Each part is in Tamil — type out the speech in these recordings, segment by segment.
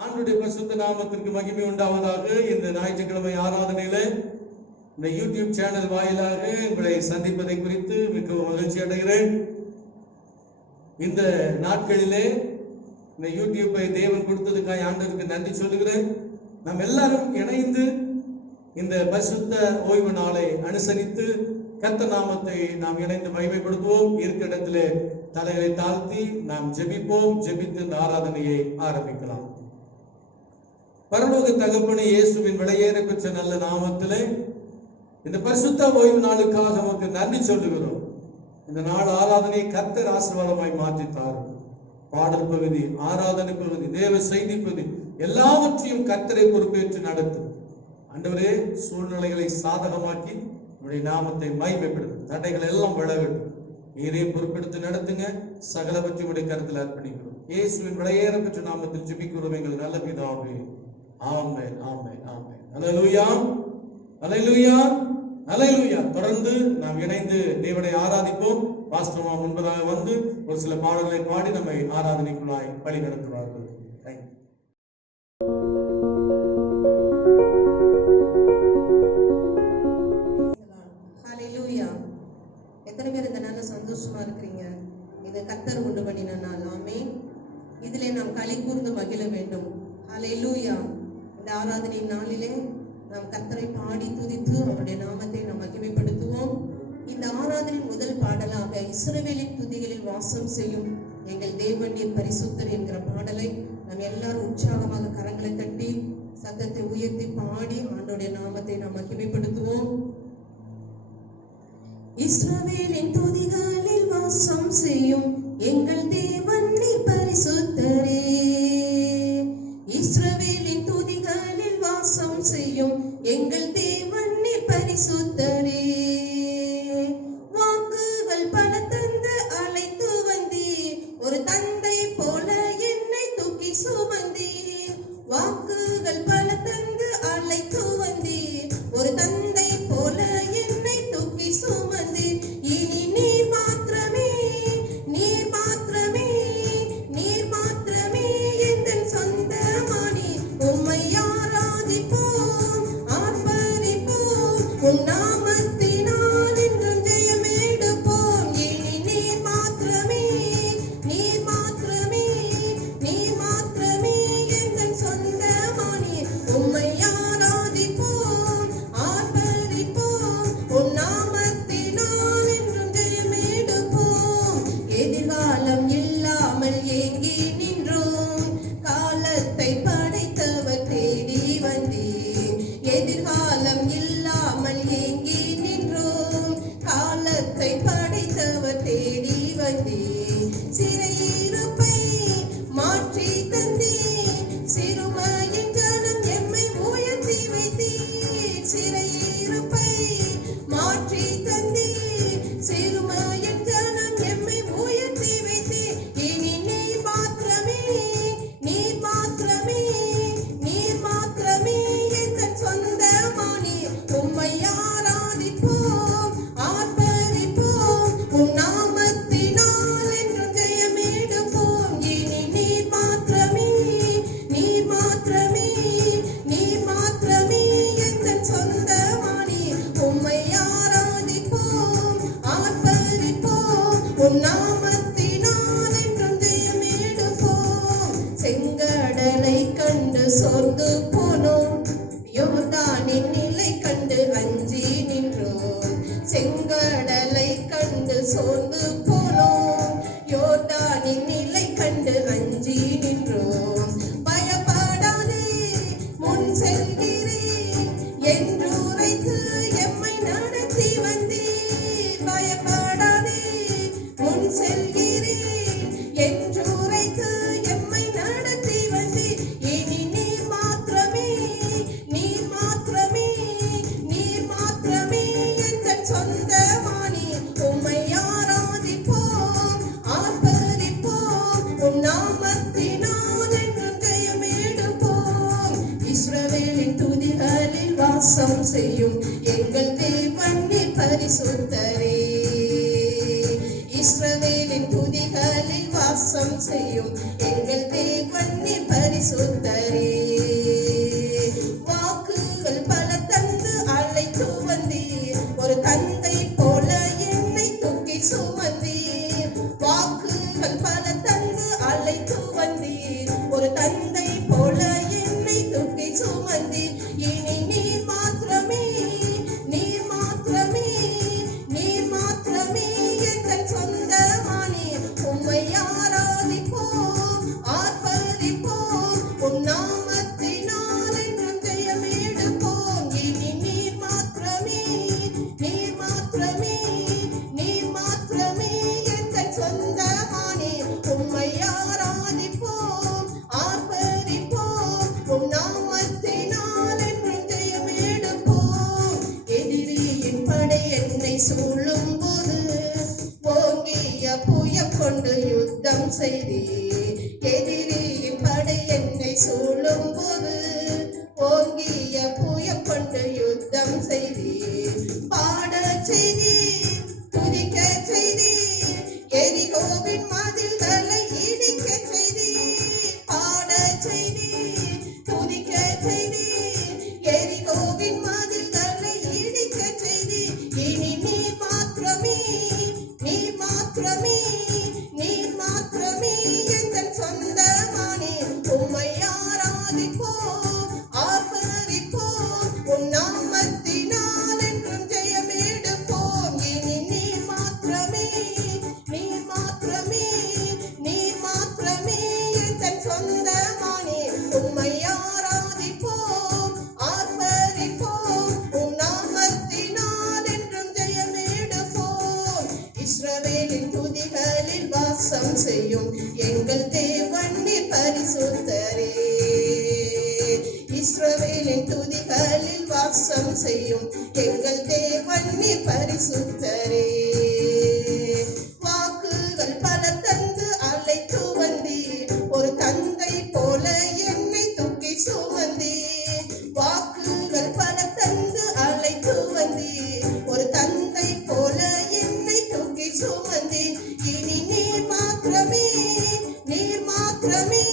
ஆண்டவருடைய பரிசுத்த நாமத்திற்கு மகிமை உண்டாவதாக. இந்த ஞாயிற்றுக்கிழமை ஆராதனையில இந்த யூடியூப் சேனல் வாயிலாக உங்களை சந்திப்பதை குறித்து மிகவும் மகிழ்ச்சி அடைகிறேன். இந்த நாட்களிலே இந்த யூடியூப்பை தேவன் கொடுத்ததுக்காக ஆண்டவருக்கு நன்றி சொல்லுகிறேன். நாம் எல்லாரும் இணைந்து இந்த பரிசுத்த ஓய்வு நாளை அனுசரித்து கர்த்தர் நாமத்தை நாம் இணைந்து மகிமைப்படுத்துவோம். இருக்கிற இடத்திலே தலைகளை தாழ்த்தி நாம் ஜெபிப்போம். ஜெபித்து இந்த ஆராதனையை ஆரம்பிக்கலாம். பரலோக தகப்பனே, இயேசுவின் விலையேற பெற்ற நல்ல நாமத்திலே இந்த பரிசுத்த ஓய்வு நாளுக்காக நமக்கு நன்றி சொல்லுகிறோம். இந்த நாள் ஆராதனையை கர்த்தர் ஆசீர்வாதமாய் மாற்றித்தார். பாடல் பகுதி, ஆராதனை பகுதி, தேவ செய்தி பகுதி எல்லாவற்றையும் கர்த்தரை பொறுப்பேற்று நடத்தும். ஆண்டவரே, சூழ்நிலைகளை சாதகமாக்கி உடைய நாமத்தை மகிமைப்படுத்தும். தடைகள் எல்லாம் விலகட்டும். நீரே பொறுப்பெடுத்து நடத்துங்க. சகல பற்றி உடைய கருத்தில் அர்ப்பணிக்கிறோம். இயேசுவின் விலையேற பெற்ற நாமத்தில் ஜெபிக்கிறோம் எங்கள் நல்ல பிதாவே. ஆமென், ஆமென், ஆமென். அல்லேலூயா, அல்லேலூயா, அல்லேலூயா. தொடர்ந்து நாம் இணைந்து தேவனை ஆராதிப்போம். பாஸ்டர் முன்பதாக வந்து ஒரு சில பாடல்களை பாடி நம்மை ஆராதனைக்குள்ளாய் வழி நடத்துவார்கள். ஹல்லேலூயா. எத்தனை பேர் இந்த நாள்ல சந்தோஷமா இருக்கிறீங்க? இது கர்த்தர் உண்டு பண்ணின நாள். ஆமென். இதிலே நாம் களி கூர்ந்து மகிழ வேண்டும். ஹல்லேலூயா. இந்த ஆராதனை நாளிலே நாம் கர்த்தரை பாடி துதித்து அவருடைய நாமத்தை நாம் மகிமைப்படுத்துவோம். இந்த ஆராதனை முதல் பாடலாக இஸ்ரவேலின் துதிகளில் வாசம் செய்யும் எங்கள் தேவன் நீர் பரிசுத்தர் என்கிற பாடலை நாம் எல்லாரும் உற்சாகமாக கரங்களை தட்டி சத்தத்தை உயர்த்தி பாடி ஆண்டவருடைய நாமத்தை நாம் மகிமைப்படுத்துவோம். இஸ்ரவேலின் துதிகளில் வாசம் செய்யும் எங்கள் தேவன் நீர் பரிசுத்தரே. இஸ்ரவேலின் துதிகளில் வாசம் செய்யும் எங்கள் தேவன் நீர் பரிசுத்தரே. வாக்குகள் பல தந்து அழைத்து வந்தீர், ஒரு தந்தை போல என்னை தூக்கி சுமந்தீர். வாக்குகள் பல தந்து அழைத்து வந்தீர், ஒரு தந்தை போல என்னை தூக்கி சுமந்தீர். இனி நீர் மாத்திரமே, நீர் மாத்திரமே, நீர் மாத்திரமே எந்தன் சொந்தமானி. உம்மை ஆராதிப்போம், ஆர்ப்பரிப்போம், உம் நாமத்தினால் என்றும் ஜெயமெடுப்போம். இனி நீர் மாத்திரமே, நீர் மாத்திரமே, நீர் மாத்திரமே எந்தன் சொந்தமானி. உம்மை ஆராதிப்போம், ஆர்ப்பரிப்போம், உம் நாமத்தினால் என்றும் ஜெயமெடுப்போம். எதிர்காலம் இல்லாமல் ஏங்கி நின்றோம், காலத்தை படைத்தவர் தேடி வந்தீர். எதிர்காலம் இல்லாமல் ஏங்கி நின்றோம், காலத்தை படைத்தவர் தேடி வந்தீர். சிறையிருப்பை மாற்றி தந்தீர், சிறுமையின் ஜனம் எம்மை உயர்த்தி வைத்தீர். சிறையிருப்பை மாற்றி தந்தீர், சிறுமையின் ஜனம் எம்மை உயர்த்தி வைத்தீர். இனி நீர் மாத்திரமே, நீர் மாத்திரமே, நீர் மாத்திரமே எந்தன் சொந்தமானி. உம்மை ஆராதிப்போம், ஆர்ப்பரிப்போம், உம் நாமத்தினால் என்றும் ஜெயமெடுப்போம். இனி நீர் மாத்திரமே, நீர் மாத்திரமே, நீர் மாத்திரமே எந்தன் சொந்தமானி. உம்மை ஆராதிப்போம், ஆர்ப்பரிப்போம், உம் நாமத்தினால் என்றும் ஜெயமெடுப்போம். செங்கடலை கண்டு சோர்ந்து போனோம், யோர்தானின் நிலை கண்டு அஞ்சி நின்றோம். செங்கடலை கண்டு சோர்ந்து போனோம், யோர்தானின் நிலை கண்டு அஞ்சி நின்றோம். பயப்படாதே, முன் செல்கிறேன் என்று உரைத்து எம்மை நடத்தி வந்தீர். பயப்படாதே, முன் செல்கிறேன் என்று உரைத்து எம்மை நடத்தி வந்தீர். இனி நீர் மாத்திரமே, நீர் மாத்திரமே, நீர் மாத்திரமே எந்தன் சொந்தமானி. உம்மை ஆராதிப்போம், ஆர்ப்பரிப்போம், உம் நாமத்தினால் என்றும் ஜெயமெடுப்போம். இஸ்ரவேலின் துதிகளில் வாசம் செய்யும் எங்கள் தேவன் நீர் பரிசுத்தரே. இஸ்ரவேலின் துதிகளில் வாசம் செய்யும் எங்கள் தேவன் நீர் பரிசுத்தரே. பரிசுத்தரே. வாக்குகள் பல தந்து அழைத்து வந்தீர், ஒரு தந்தை போல என்னை தூக்கி சுமந்தீர். வாக்குகள் பல தந்து அழைத்து வந்தீர், ஒரு தந்தை போல என்னை தூக்கி சுமந்தீர். இனி நீர் மாத்திரமே, நீர் மாத்திரமே, நீர் மாத்திரமே எங்கள் சொந்தமானீர். உம்மை ஆராதிப்போம், ஆர்ப்பரிப்போம், உம் நாமத்தினால் என்றும் ஜெயமெடுப்போம். இனி நீர் மாத்திரமே, நீர் மாத்திரமே, நீர் மாத்திரமே எங்கள் சொந்தமானீர். உம்மை ஆராதிப்போம், ஆர்ப்பரிப்போம், உம் நாமத்தினால் என்றும் ஜெயமெடுப்போம். எதிரியின் படை என்னை சூழும் போது ஓங்கிய புயம் கொண்டு யுத்தம் செய்தீர். எதிரியின் படை என்னை சூழும் போது ஓங்கிய புயம் கொண்டு யுத்தம் செய்தீர். பாடச் செய்தீர், துதிக்கச் செய்தீர், எரிகோவின் மதில்களை இடிக்கச் செய்தீர். பாடச் செய்தீர், துதிக்கச் செய்தீர், எரிகோவின் மதில்களை இடிக்கச் செய்தீர். இனி நீர் மாத்திரமே, நீர் மாத்திரமே, நீர் மாத்திரமே எங்கள் சொந்தமானீர். உம்மை ஆராதிப்போம், ஆர்ப்பரிப்போம், உம் நாமத்தினால் என்றும் ஜெயமெடுப்போம். இனி நீர் மாத்திரமே, நீர் மாத்திரமே, நீர் மாத்திரமே எங்கள் சொந்தமானீர். உம்மை ஆராதிப்போம், ஆர்ப்பரிப்போம், உம் நாமத்தினால் என்றும் ஜெயமெடுப்போம். இஸ்ரவேலின் துதிகளில் வாசம் செய்யும் எங்கள் தேவன் நீர் பரிசுத்தரே. இஸ்ரவேலின் துதிகளில் வாசம் செய்யும் எங்கள் தேவன் நீர் பரிசுத்தரே. வாக்குகள் பல தந்து அழைத்து வந்தீர், ஒரு தந்தை போல என்னை தூக்கி சுமந்தீர். வாக்குகள் பல தந்து அழைத்து வந்தீர், ஒரு தந்தை போல என்னை தூக்கி சுமந்தீர். இனி நீர் மாத்திரமே, நீர் மாத்திரமே,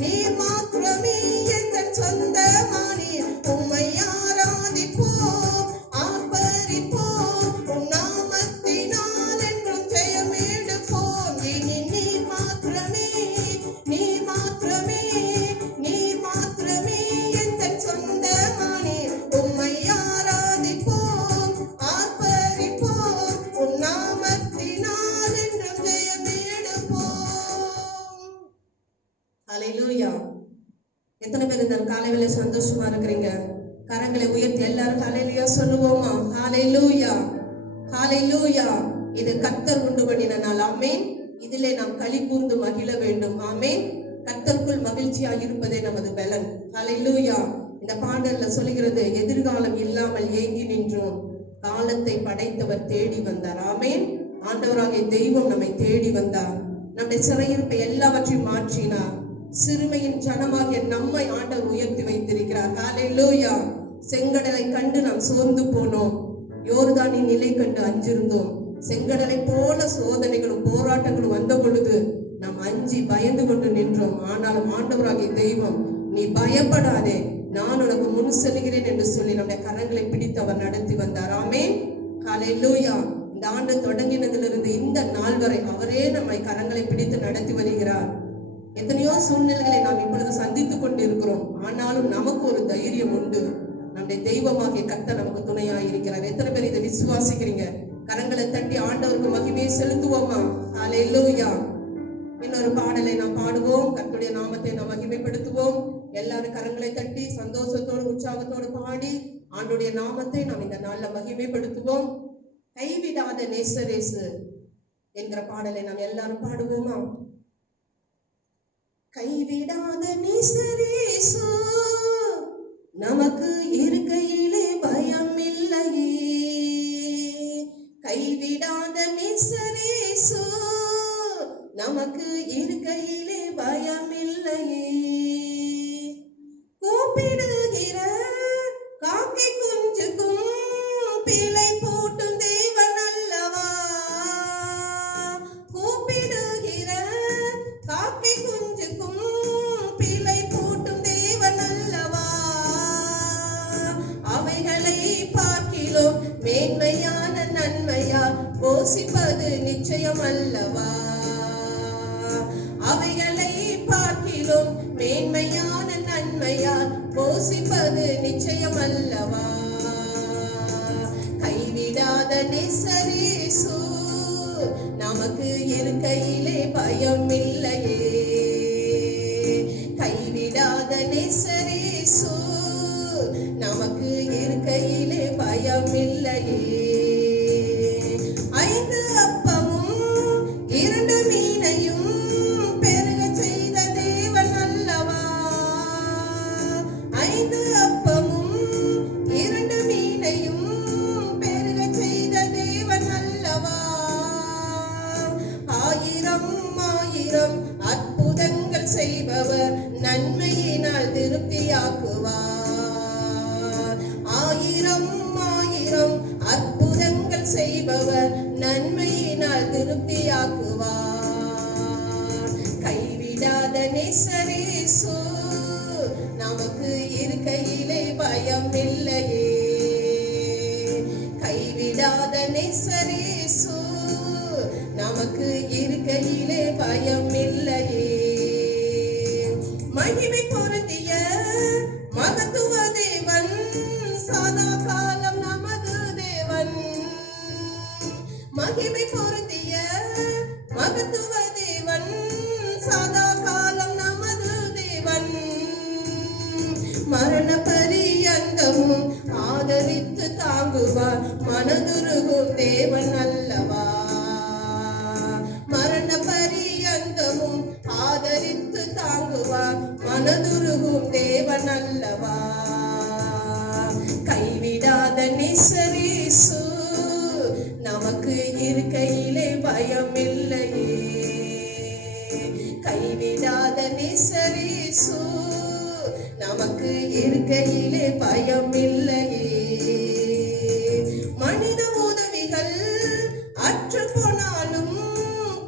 நீர் மாத்திரமே எங்கள் சொந்தமானீர். உம்மை ஆராதிப்போம், ஆர்ப்பரிப்போம், உம் நாமத்தினால் என்றும் ஜெயமெடுப்போம். இனி நீர் மாத்திரமே, நீர் மாத்திரமே, நீர் மாத்திரமே எங்கள் சொந்தமானீர். உம்மை ஆராதிப்போம், ஆர்ப்பரிப்போம், உம் நாமத்தினால் என்றும் ஜெயமெடுப்போம். ஹல்லேலூயா. எத்தனை பேர் இந்த காலை வேளை சந்தோஷமா இருக்கிறீங்க? கரங்களை உயர்த்தி எல்லாரும் ஹல்லேலூயா சொல்லுவோமா? ஹல்லேலூயா, ஹல்லேலூயா. இது கர்த்தர் உண்டு பண்ணின நாள். ஆமென். இதிலே நாம் களி கூர்ந்து மகிழ வேண்டும். ஆமென். கர்த்தருக்குள் மகிழ்ச்சியாக இருப்பதே நமது பலன். ஹல்லேலூயா. இந்த பாடல்ல சொல்லுகிறது, எதிர்காலம் இல்லாமல் ஏங்கி நின்றோம், காலத்தை படைத்தவர் தேடி வந்தார். ஆமென். ஆண்டவராகிய தெய்வம் நம்மை தேடி வந்தார். நம்முடைய சிறையிருப்பை எல்லாவற்றையும் மாற்றினார். சிறுமையின் ஜனமாகிய நம்மை ஆண்டவர் உயர்த்தி வைத்திருக்கிறார். ஹல்லேலூயா. செங்கடலை கண்டு நாம் சோர்ந்து போனோம், யோர்தானின் நிலை கண்டு அஞ்சிருந்தோம். செங்கடலை போல சோதனைகளும் போராட்டங்களும் வந்த பொழுது நாம் அஞ்சி பயந்து கொண்டு நின்றோம். ஆனாலும் ஆண்டவராகிய தெய்வம், நீ பயப்படாதே, நான் உனக்கு முன் செல்கிறேன் என்று சொல்லி நம்முடைய கரங்களை பிடித்து அவர் நடத்தி வந்தார். ஆமென். ஹல்லேலூயா. இந்த ஆண்டு தொடங்கினதிலிருந்து இந்த நாள் வரை அவரே நம்மை கரங்களை பிடித்து நடத்தி வருகிறார். எத்தனையோ சூழ்நிலைகளை நாம் இப்பொழுது சந்தித்துக் கொண்டு இருக்கிறோம். ஆனாலும் நமக்கு ஒரு தைரியம் உண்டு. நம்முடைய தெய்வமாகிய கர்த்தர் நமக்கு துணையாக இருக்கிறார். எத்தனை பேர் இதை விசுவாசிக்கிறீங்க? கரங்களை தட்டி ஆண்டவருக்கு மகிமையை செலுத்துவோமா? ஹல்லேலூயா. இன்னொரு பாடலை நாம் பாடுவோம், கர்த்தருடைய நாமத்தை நாம் மகிமைப்படுத்துவோம். எல்லாரும் கரங்களை தட்டி சந்தோஷத்தோடு உற்சாகத்தோடு பாடி ஆண்டவருடைய நாமத்தை நாம் இந்த நாள்ல மகிமைப்படுத்துவோம். கைவிடாத நேசரேசு என்கிற பாடலை நாம் எல்லாரும் பாடுவோமா? கைவிடாத நேசரேசு நமக்கு இருக்கையிலே பயம் இல்லையே. கைவிடாத நேசரேசு நமக்கு இருக்கையிலே பயம் இல்லையே. கூப்பிடுகிற காக்கை குஞ்சுக்கும் பிழை போட்டும் தேவன் அல்லவா. கூப்பிடுகிற காக்கை குஞ்சுக்கும் பிழை நிச்சயம் அல்லவா. அவைகளை பார்க்கிலும் மேன்மையான நன்மையால் போஷிப்பது நிச்சயம் அல்லவா. கைவிடாத நேசரேசு நமக்கு இருக்கையிலே பயம் இல்லையே. கைவிடாத நேசரேசு நமக்கு இருக்கையிலே பயம் இல்லையே. 5 அப்பமும் 2 மீனையும் பெருக செய்த தேவன் அல்லவா. 5 அப்பமும் 2 மீனையும் பெருக செய்த தேவன் அல்லவா. 1000 அற்புதங்கள் செய்பவர் நன்மையினால் திருப்தியாக்குவார். 1000 அற்புதங்கள் செய்பவர் நன்மையினால் திருப்தியாக்குவார். கைவிடாத நேசரேசு நமக்கு இருக்கையிலே பயம் இல்லையே. கைவிடாத நேசரேசு நமக்கு இருக்கையிலே பயம் இல்லையே. மகிமை பொருந்திய மகத்துவ தேவன் சதா காலம் நமது தேவன். மகிமை பொருந்திய மகத்துவ தேவன் சதா காலம் நமது தேவன். மரண பரியந்தமும் ஆதரித்து தாங்குவார் மனதுருகும் தேவன் அல்லவா. மரண பரியந்தமும் ஆதரித்து தாங்குவார் மனதுருகும் தேவன் அல்லவா. கைவிடாத நேசரேசு நமக்கு இருக்கையிலே பயம் இல்லையே. கைவிடாத நேசரேசு நமக்கு இருக்கையிலே பயம் இல்லையே. மனித உதவிகள் அற்று போனாலும்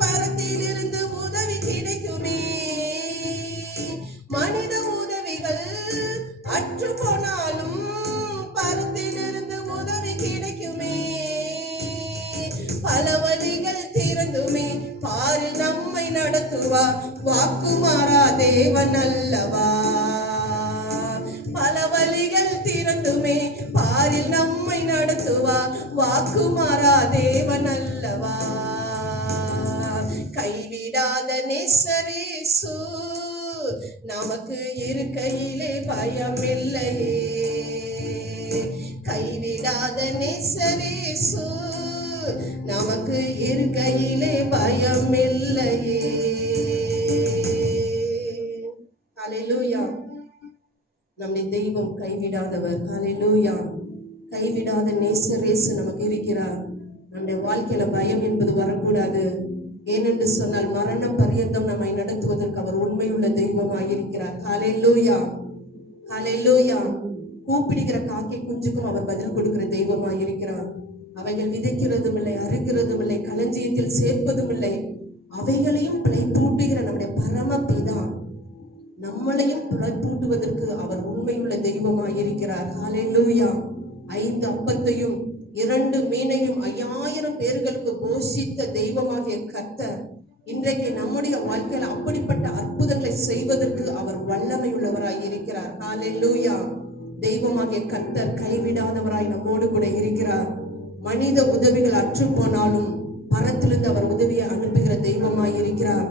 பரத்திலிருந்து உதவி கிடைக்குமே. மனித உதவிகள் அற்று போனாலும் பரத்திலிருந்து உதவி கிடைக்குமே. பல வழிகள் திறந்துமே பாரு நம்மை நடத்துவார் வாக்குமாறா தேவன் அல்லவா. பல வழிகள் திறந்துமே பாரில் நம்மை நடத்துவார் வாக்குமாறா தேவன் அல்லவா. கைவிடாத நேசரேசு நமக்கு இருக்கையிலே பயம் இல்லையே. கைவிடாத நேசரேசு நமக்கு இருக்கையிலே பயம் இல்லையே. ஹல்லேலூயா. நம்முடைய தெய்வம் கைவிடாதவர். ஹல்லேலூயா. கைவிடாத நேசரேசு நமக்கு இருக்கிறார். நம்முடைய வாழ்க்கையில பயம் என்பது வரக்கூடாது. ஏனென்று சொன்னால் மரண பரியந்தம் நம்மை நடத்துவதற்கு அவர் உண்மையுள்ள தெய்வமாய் இருக்கிறார். ஹல்லேலூயா. ஹல்லேலூயா. கூப்பிடுகிற காக்கை குஞ்சுக்கும் அவர் பதில் கொடுக்கிற தெய்வமாய் இருக்கிறார். அவைகள் விதைக்கிறதும் இல்லை, அறுக்கிறதும் இல்லை, களஞ்சியத்தில் சேர்ப்பதும் இல்லை. அவைகளையும் பிழைப்பூட்டுகிற நம்முடைய பரமபிதா நம்மளையும் பிழைப்பூட்டுவதற்கு அவர் உண்மையுள்ள தெய்வமாய் இருக்கிறார். ஹல்லேலூயா. 5 அப்பத்தையும் 2 மீனையும் 5000 பேர்களுக்கு போஷித்த தெய்வமாகிய கர்த்தர் இன்றைக்கு நம்முடைய வாழ்க்கையில் அப்படிப்பட்ட அற்புதங்களை செய்வதற்கு அவர் வல்லமை உள்ளவராய் இருக்கிறார். ஹல்லேலூயா. தெய்வமாகிய கர்த்தர் கைவிடாதவராய் நம்மோடு கூட இருக்கிறார். மனித உதவிகள் அற்று போனாலும் பரத்திலிருந்து அவர் உதவியை அனுப்புகிற தெய்வமாய் இருக்கிறார்.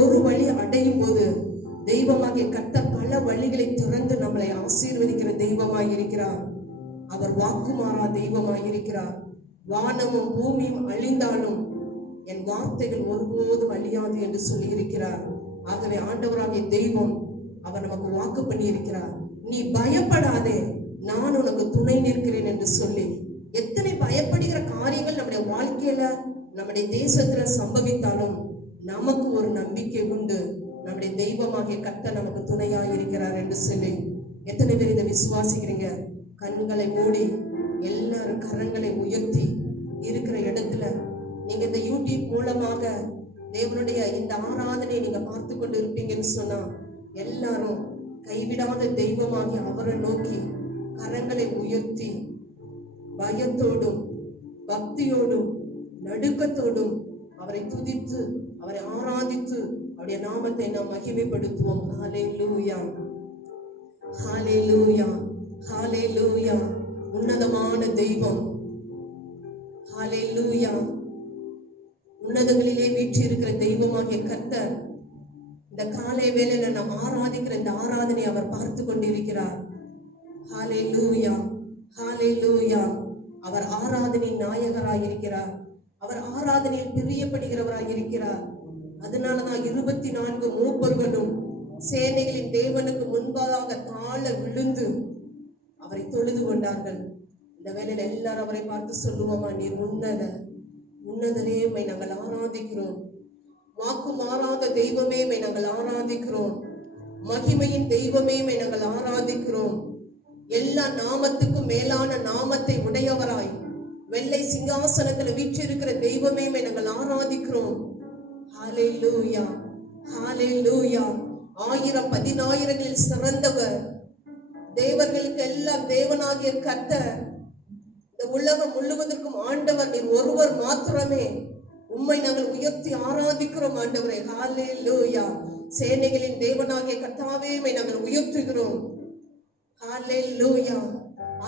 ஒரு வழி அடையும் போது தெய்வமாகிய கர்த்தர் பல வழிகளை திறந்து நம்மளை ஆசீர்வதிக்கிற தெய்வமாய் இருக்கிறார். அவர் வாக்குமாறா தெய்வமாய் இருக்கிறார். வானமும் பூமியும் அழிந்தாலும் என் வார்த்தைகள் ஒருபோதும் அழியாது என்று சொல்லி இருக்கிறார். ஆகவே ஆண்டவராகிய தெய்வம் அவர் நமக்கு வாக்கு பண்ணி இருக்கிறார். நீ பயப்படாதே, நான் உனக்கு துணை நிற்கிறேன் என்று சொல்லி எத்தனை பயப்படுகிற காரியங்கள் நம்முடைய வாழ்க்கையில நம்முடைய தேசத்துல சம்பவித்தாலும் நமக்கு ஒரு நம்பிக்கை உண்டு. நம்முடைய தெய்வமாகிய கர்த்தர் நமக்கு துணையாக இருக்கிறார் என்று சொல்லி எத்தனை பேர் இதை விசுவாசிக்கிறீங்க? கண்களை மூடி எல்லாரும் கரங்களை உயர்த்தி இருக்கிற இடத்துல நீங்க இந்த யூடியூப் மூலமாக தேவனுடைய இந்த ஆராதனை நீங்க பார்த்து கொண்டு இருப்பீங்கன்னு சொன்னா எல்லாரும் கைவிடாத தெய்வமாகி அவரை நோக்கி கரங்களை உயர்த்தி பயத்தோடும் பக்தியோடும் நடுக்கத்தோடும் அவரை துதித்து அவரை ஆராதித்து அவருடைய நாமத்தை நாம் மகிமைப்படுத்துவோம். ஹல்லேலூயா, ஹல்லேலூயா, ஹல்லேலூயா. உன்னதமான தெய்வம், ஹல்லேலூயா. உன்னதங்களிலே வீற்றிருக்கிற தெய்வமாகிய கர்த்தர் இந்த காலை வேளையில நாம் ஆராதிக்கிற இந்த ஆராதனை அவர் பார்த்து கொண்டிருக்கிறார். ஹல்லேலூயா, ஹல்லேலூயா. அவர் ஆராதனையின் நாயகராய் இருக்கிறார். அவர் ஆராதனையில் பிரியப்படுகிறவராய் இருக்கிறார். அதனாலதான் 24 மூப்பர்களும் சேனைகளின் தேவனுக்கு முன்பாக தாழ விழுந்து அவரை தொழுது கொண்டார்கள். இந்த வேளையில எல்லாரும் அவரை பார்த்து சொல்லுவோமா, நீர் உன்னதரே, நாங்கள் ஆராதிக்கிறோம். வாக்கு மாறாத தெய்வமே, நாங்கள் ஆராதிக்கிறோம். மகிமையின் தெய்வமே, நாங்கள் ஆராதிக்கிறோம். எல்லா நாமத்துக்கும் மேலான நாமத்தை உடையவராய் வெள்ளை சிங்காசனத்துல வீற்றிருக்கிற தெய்வமே, நாங்கள் ஆராதிக்கிறோம். ஹல்லேலூயா, ஹல்லேலூயா. 1000 சிறந்தவர், தேவர்களுக்கு எல்லாம் தேவனாகிய கர்த்தர், இந்த உலகம் முழுவதற்கும் ஆண்டவர் நீர் ஒருவர் மாத்திரமே. உம்மை நாங்கள் உயர்த்தி ஆராதிக்கிறோம் ஆண்டவரே. ஹல்லேலூயா. சேனைகளின் தேவனாகிய கர்த்தாவே நாங்கள் உயர்த்துகிறோம். ஹல்லேலூயா.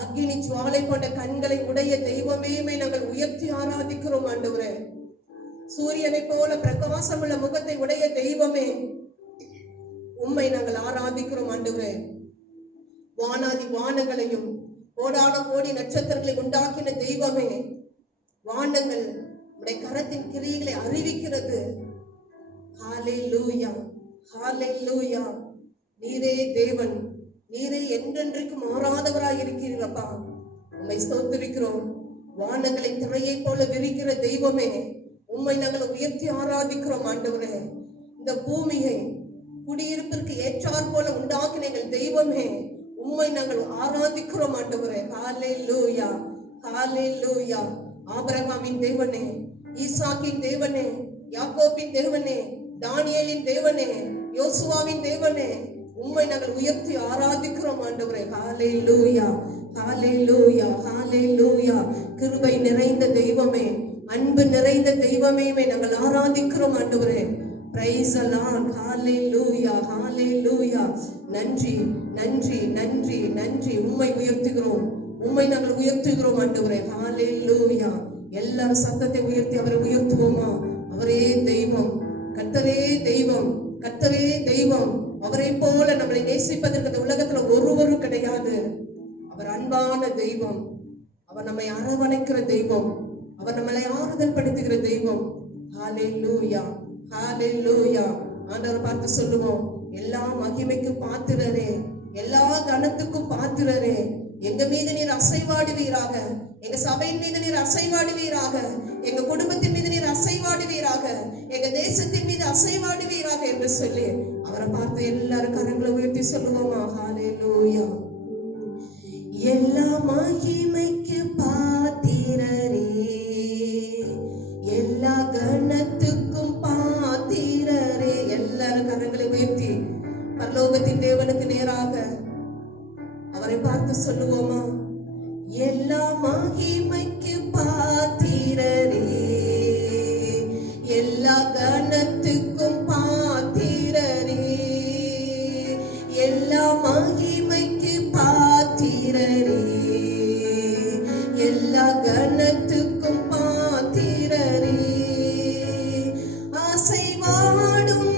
அக்கினி ஜுவாலை கொண்ட கண்களை உடைய தெய்வமே நாங்கள் உயர்த்தி ஆராதிக்கிறோம் ஆண்டவரே. சூரியனை போல பிரகாசமுள்ள முகத்தை உடைய தெய்வமே, உம்மை நாங்கள் ஆராதிக்கிறோம் ஆண்டவரே. வானாதி வானங்களையும் கோடான கோடி நட்சத்திரங்களை உண்டாக்கின தெய்வமே, வானங்கள் உடைய கரத்தின் கிரியைகளை அறிவிக்கிறது. ஹல்லேலூயா, ஹல்லேலூயா. நீரே தேவன், நீரே என்றென்றைக்கு மாறாதவராய் இருக்கிறீரப்பா. உம்மை ஸ்தோத்திரிக்கிறோம். வானங்களை திரையை போல விரிக்கிற தெய்வமே, உம்மை நாங்கள் உயர்த்தி ஆராதிக்கிறோம் ஆண்டவரே. இந்த பூமியை குடியிருப்பிற்கு ஏற்றாற் போல உண்டாக்கின எங்கள் தெய்வமே, உம்மை நாங்கள் ஆராதிக்கிறோம் ஆண்டவரே. ஹல்லேலூயா, ஹல்லேலூயா. ஆபிரகாமின் தேவனே, ஈசாக்கின் தேவனே, யாக்கோபின் தேவனே, தானியேலின் தேவனே, யோசுவாவின் தேவனே, உம்மை நாங்கள் உயர்த்தி ஆராதிக்கிறோம் ஆண்டவரே. ஹல்லேலூயா, ஹல்லேலூயா, ஹல்லேலூயா. கிருபை நிறைந்த தெய்வமே, அன்பு நிறைந்த தெய்வமே நாங்கள் ஆராதிக்கிறோம் ஆண்டவரே. Praise the lord. Hallelujah, hallelujah. நன்றி, நன்றி, நன்றி, நன்றி. உம்மை உயர்த்துகிறோம், உம்மை நாங்கள் உயர்த்துகிறோம் ஆண்டவரே. ஹல்லேலூயா. எல்லாரும் சத்தத்தை உயர்த்தி அவரை உயர்த்துவோமா? அவரே தெய்வம், கர்த்தரே தெய்வம், கர்த்தரே தெய்வம். அவரை போல நம்மளை நேசிப்பதற்கு இந்த உலகத்துல ஒருவரும் கிடையாது. அவர் அன்பான தெய்வம், அவர் நம்மை அரவணைக்கிற தெய்வம், அவர் நம்மளை ஆறுதல் படுத்துகிற தெய்வம். ஹல்லேலூயா, ஹல்லேலூயா. ஆண்டவர் பார்த்து சொல்லுவோம், எல்லா மகிமைக்கு பாத்திரரே, எல்லா கனத்துக்கும் பாத்திரரே, எங்க மீது நீர் அசைவாடுவீராக, எங்க சபையின் மீது நீர் அசைவாடுவீராக, எங்க குடும்பத்தின் மீது நீர் அசைவாடுவீராக, எங்க தேசத்தின் மீது அசைவாடுவீராக என்று சொல்லி அவரை பார்த்து எல்லாரும் கரங்களை உயர்த்தி சொல்லுவோமா? ஹல்லேலூயா. எல்லா மகிமைக்கு பாத்திரரே, எல்லா கனத்துக்கும் பாத்திரரே. எல்லாரும் கரங்களை உயர்த்தி பரலோகத்தின் தேவனுக்கு நேராக அவரை பார்த்து சொல்லுவோமா? எல்லா மகிமைக்கு பாத்திரரே, எல்லா கனத்துக்கும் பாத்திரரே, எல்லா மகிமைக்கு பாத்திரரே, எல்லா கனத்துக்கும் பாத்திரரே. அசைவாடும்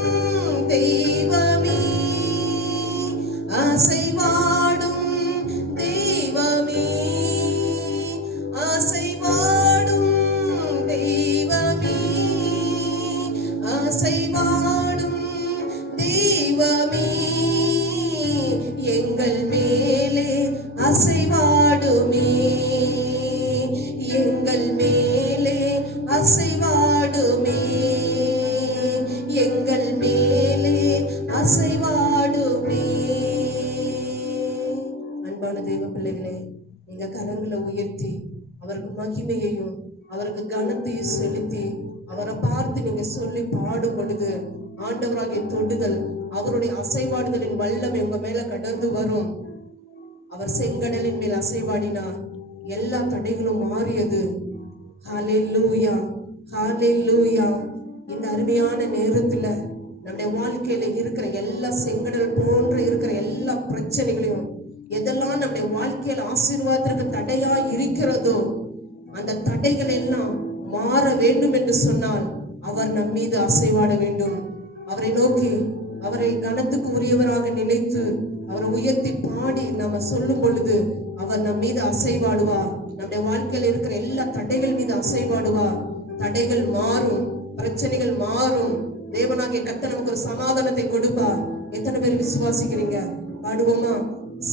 தெய்வமே, அசைவாடும் தெய்வமே, அசைவாடும் தெய்வமே, அசைவாடும் தெய்வமே. எங்கள் மேலே அசைவாடுமே, எங்கள் மேலே அசைவாடுமே, எங்கள் மேலே அசைவாடுமே. அன்பான தெய்வ பிள்ளைகளே, நீங்க கரங்களை உயர்த்தி அவருக்கு மகிமையையும் அவருக்கு கனத்தையும் செலுத்தி அவரை பார்த்து நீங்க சொல்லி பாடும் பொழுது ஆண்டவராகிய தொடுதல், அவருடைய அசைவாடுதலின் வல்லமை உங்க மேல கடந்து வரும். அவர் செங்கடலின் மேல் அசைவாடினார், எல்லா தடைகளும் மாறியது. ஹல்லேலூயா, ஹalleluya. இந்த அருமையான நேரத்துல நம்முடைய வாழ்க்கையில இருக்கிற எல்லா செங்கடல் போன்ற இருக்கிற எல்லா பிரச்சனைகளையும், எதெல்லாம் நம்முடைய வாழ்க்கையில ஆசீர்வாதத்திற்கு தடையா இருக்கிறதோ அந்த தடைகள் எல்லாம் மாற வேண்டும் என்று சொன்னால் அவர் நம் மீது அசைவாட வேண்டும். அவரை நோக்கி அவரை கனத்துக்கு உரியவராக நினைத்து அவரை உயர்த்தி பாடி நாம சொல்லும் பொழுது அவர் நம் மீது அசைவாடுவார். நம்முடைய வாழ்க்கையில் இருக்கிற எல்லா தடைகள் மீது அசைவாடுவார். தடைகள் மாறும், பிரச்சனைகள் மாறும். தேவனாகிய கர்த்தர் நமக்கு ஒரு சமாதானத்தை கொடுப்பார். எத்தனை பேர் விசுவாசிக்கிறீங்க? பாடுவோமா?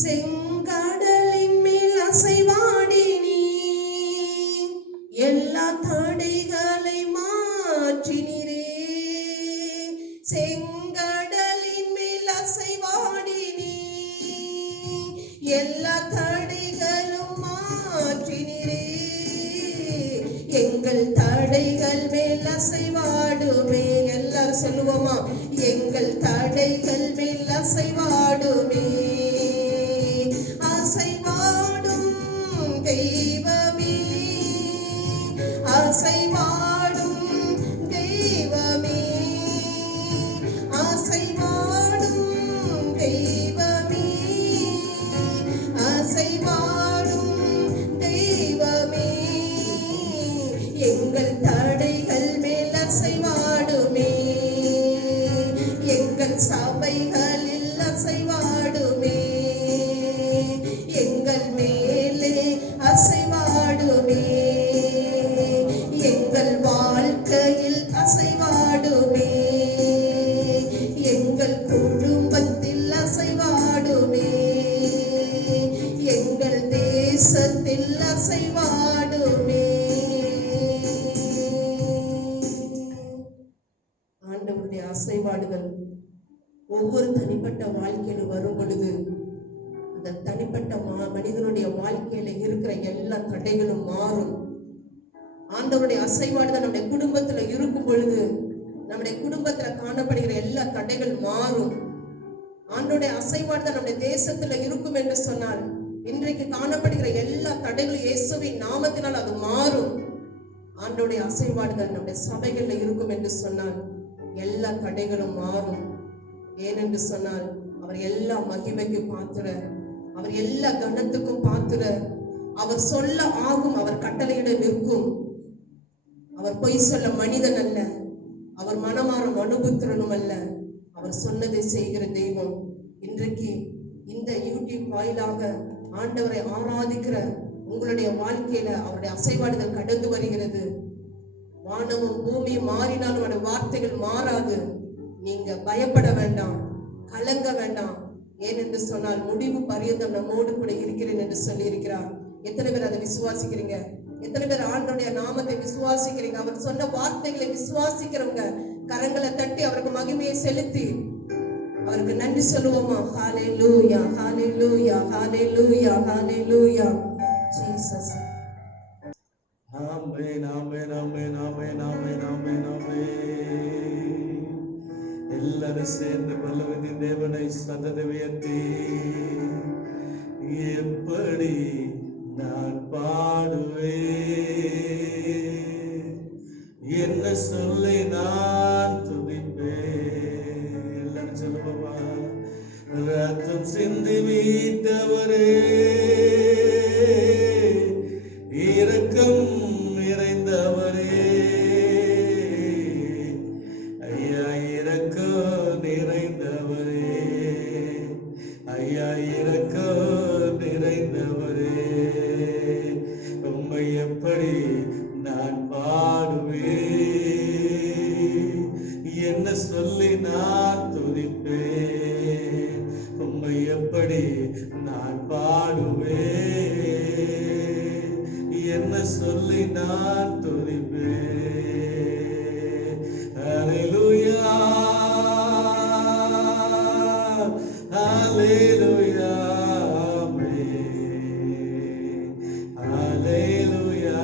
செங்கடலின் மேல் அசைவாடி நீ எல்லா தடைகளை மாற்றினீரே. செங்கடலின் மேல் அசைவாடி நீ எல்லா தடைகளும் மாற்றினீரே. எங்கள் தடைகள் மேல் அசைவாடுமே. எல்லாரும் சொல்லுவோமா? எங்கள் தடைகள் மேல் அசைவாடுமே. அசைவாடும் தெய்வமே, அசைவாடும் தெய்வமே, அசைவாடும் தெய்வமே, அசைவாடும் தெய்வமே. எங்கள் தடைகள் மேல் அசைவாடுமே. எங்கள் சபைகளில் அசைவாடுமே. எங்கள் மேலே அசைவாடுமே. எங்கள் வாழ்க்கையில் அசைவாடுமே. எங்கள் குடும்பத்தில் அசைவாடுமே. எங்கள் தேசத்தில் அசைவாடுமே. ஆண்டவருடைய அசைவாடுதல் ஒவ்வொரு தனிப்பட்ட வாழ்க்கையிலும் வரும் பொழுது அந்த தனிப்பட்ட மனிதனுடைய வாழ்க்கையில இருக்கிற எல்லா தடைகளும் மாறும். ஆண்டவருடைய அசைவாடுதல் நம்முடைய குடும்பத்துல இருக்கும் பொழுது நம்முடைய குடும்பத்துல காணப்படுகிற எல்லா தடைகள் மாறும். ஆண்டவருடைய அசைவாடுதல் நம்முடைய தேசத்துல இருக்கும் என்று சொன்னால் இன்றைக்கு காணப்படுகிற எல்லா தடைகளும் இயேசுவின் நாமத்தினால் அது மாறும். ஆண்டவருடைய அசைவாடுதல் நம்முடைய சபைகள்ல இருக்கும் என்று சொன்னால் எல்லா தடைகளும் மாறும். ஏனென்று சொன்னால் அவர் எல்லா மகிமைக்கு பாத்திர, அவர் எல்லா கனத்துக்கும் பாத்திர. அவர் சொல்ல ஆகும், அவர் கட்டளையிட நிற்கும். அவர் பொய் சொல்ல மனிதன் அல்ல, அவர் மனமாறும் மனுபுத்திரனும் அல்ல. அவர் சொன்னதை செய்கிற தெய்வம். இன்றைக்கு இந்த யூடியூப் வாயிலாக ஆண்டவரை ஆராதிக்கிற உங்களுடைய வாழ்க்கையில அவருடைய அசைவாடுதல் கடந்து வருகிறது. வானமும் பூமியும் மாறினாலும் அவருடைய வார்த்தைகள் மாறாது. நீங்க பயப்பட வேண்டாம், கலங்க வேண்டாம். ஏனென்று சொன்னால் முடிவு பரியந்தம் நம்மோடு கூட இருக்கிறேன் என்று சொல்லி இருக்கிறார். எத்தனை பேர் அதை விசுவாசிக்கிறீங்க? எத்தனை பேர் ஆண்டவருடைய நாமத்தை விசுவாசிக்கிறீங்க? அவர் சொன்ன வார்த்தைகளை விசுவாசிக்கிறவங்க கரங்களை தட்டி அவருக்கு மகிமையை செலுத்தி அவருக்கு நன்றி சொல்லுவோமா? ஹalleluya, ஹalleluya, ஹalleluya, ஹalleluya. ஜீசஸ். ஆமென், ஆமென், ஆமென், ஆமென், ஆமென், ஆமென், ஆமென். எல்லாரும் சேர்ந்து பல்லவதி தேவனை சதத உயர்த்தி எப்படி நான் பாடுவேன், என்ன சொல்லி நான் துதிப்பேன். எல்லாரும் சொல்லுவோமா? ரத்தம் சிந்தி மீட்டவரே, இரக்கம் நிறைந்தவரே, ஐயா இரக்கம் நிறைந்தவரே, ஐயா இரக்கம் நிறைந்தவரே, உம்மை எப்படி நான் பாடுவேன், என்ன சொல்லி நான் துதிப்பேன், உம்மை எப்படி நான் பாடுவேன், என்ன சொல்லி நான் துதிப்பேன். ஹalleluya, ஹalleluya, ஆமென், ஹalleluya,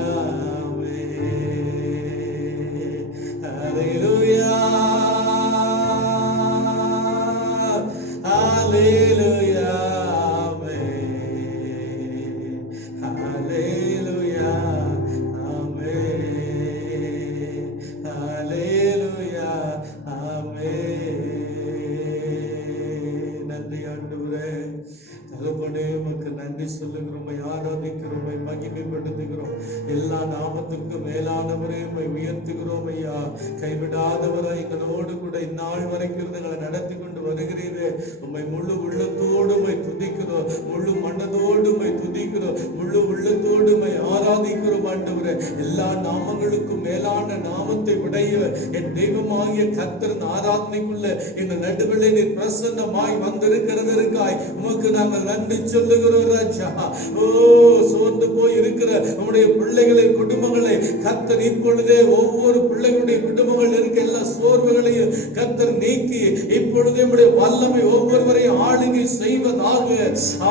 ஆமென், ஹalleluya, ஹalleluya, ஆமென், ஹalleluya, ஆமென். தகப்பனே உமக்கு நன்றி சொல்லுகிறோம், ஆராதிக்கிறோம், மகிமைப்படுத்துகிறோம். எல்லா நாமத்துக்கும் மேலானவரே உம்மை உயர்த்துகிறோம் ஐயா. கைவிடாதவரா எங்களோடு கூட இந்நாள் வரைக்கும் எங்களை நடத்தி கொண்டு வருகிறீரே, உம்மை முழு உள்ளத்தோடு உம்மை துதிக்கிறோம், முழு மனதோடு உம்மை துதிக்கிறோம், முழு உள்ளத்தோடு உம்மை ஆராதிக்கிறோம் ஆண்டவரே. எல்லா நாமங்களுக்கும் மேலான நாமத்தை உடைய என் தெய்வமாகிய கர்த்தரின் ஆராதனைக்குள்ள எங்கள் நடுவில் நீர் பிரசன்னமாய் வந்திருக்கிறதற்காய் உமக்கு நாங்கள் நன்றி சொல்லுகிறோம் ராஜா. ஓ, சோர்ந்து போய் இருக்கிற நம்முடைய பிள்ளைகளின் குடும்பங்களை கர்த்தர் இப்பொழுதே ஒவ்வொரு பிள்ளைகளுடைய குடும்பங்கள் இருக்க எல்லா சோர்வுகளையும் கர்த்தர் நீக்கி இப்பொழுது நம்முடைய வல்லமை ஒவ்வொருவரையும் ஆளுகை செய்வதாக,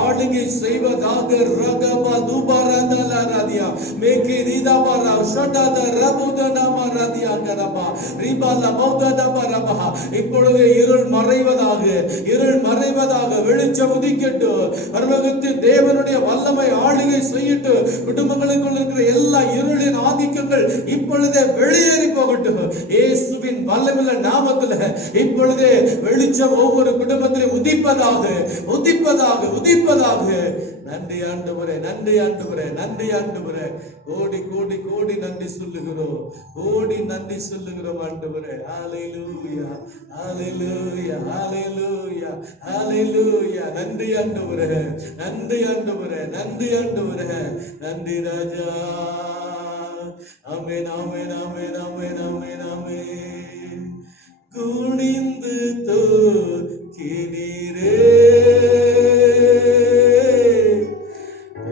ஆளுகை செய்வதாக. ரகபா துபரதல ராதியா மேகே ரிதாபரா ஷடாத ரபுதனமா ராதியா கரபா ரிபால மௌததபரபா. இப்பொழுது இருள் மறைவதாக, இருள் மறைவதாக, வெளிச்சம் உதிக்கட்டும். பரலோகத்தில் தேவனுடைய வல்லமை ஆளுகை செய்யட்டும். குடும்பங்களுக்குள் இருக்கிற எல்லா இருளின் ஆதிக்கங்கள் இப்பொழுதே வெளியேறி போகட்டும். இயேசுவின் வல்லமையுள்ள நாமத்தில் இப்பொழுதே வெளிச்சம் ஒவ்வொரு குடும்பத்திலும் உதிப்பதாக, உதிப்பதாக, உதிப்பதாக. நன்றி ஆண்டவரே, நன்றி ஆண்டவரே, நன்றி ஆண்டவரே. கோடி கோடி கோடி நன்றி சொல்லுகிறோம், கோடி நன்றி சொல்லுகிறோம் ஆண்டவரே. ஹalleluya, ஹalleluya, ஹalleluya, ஹalleluya. நன்றி ஆண்டவரே, நன்றி ஆண்டவரே, நன்றி ஆண்டவரே, நன்றி ராஜா. ஆமென், ஆமென், ஆமென், ஆமென், ஆமென், ஆமென். குனிந்து தோக்கினீரே,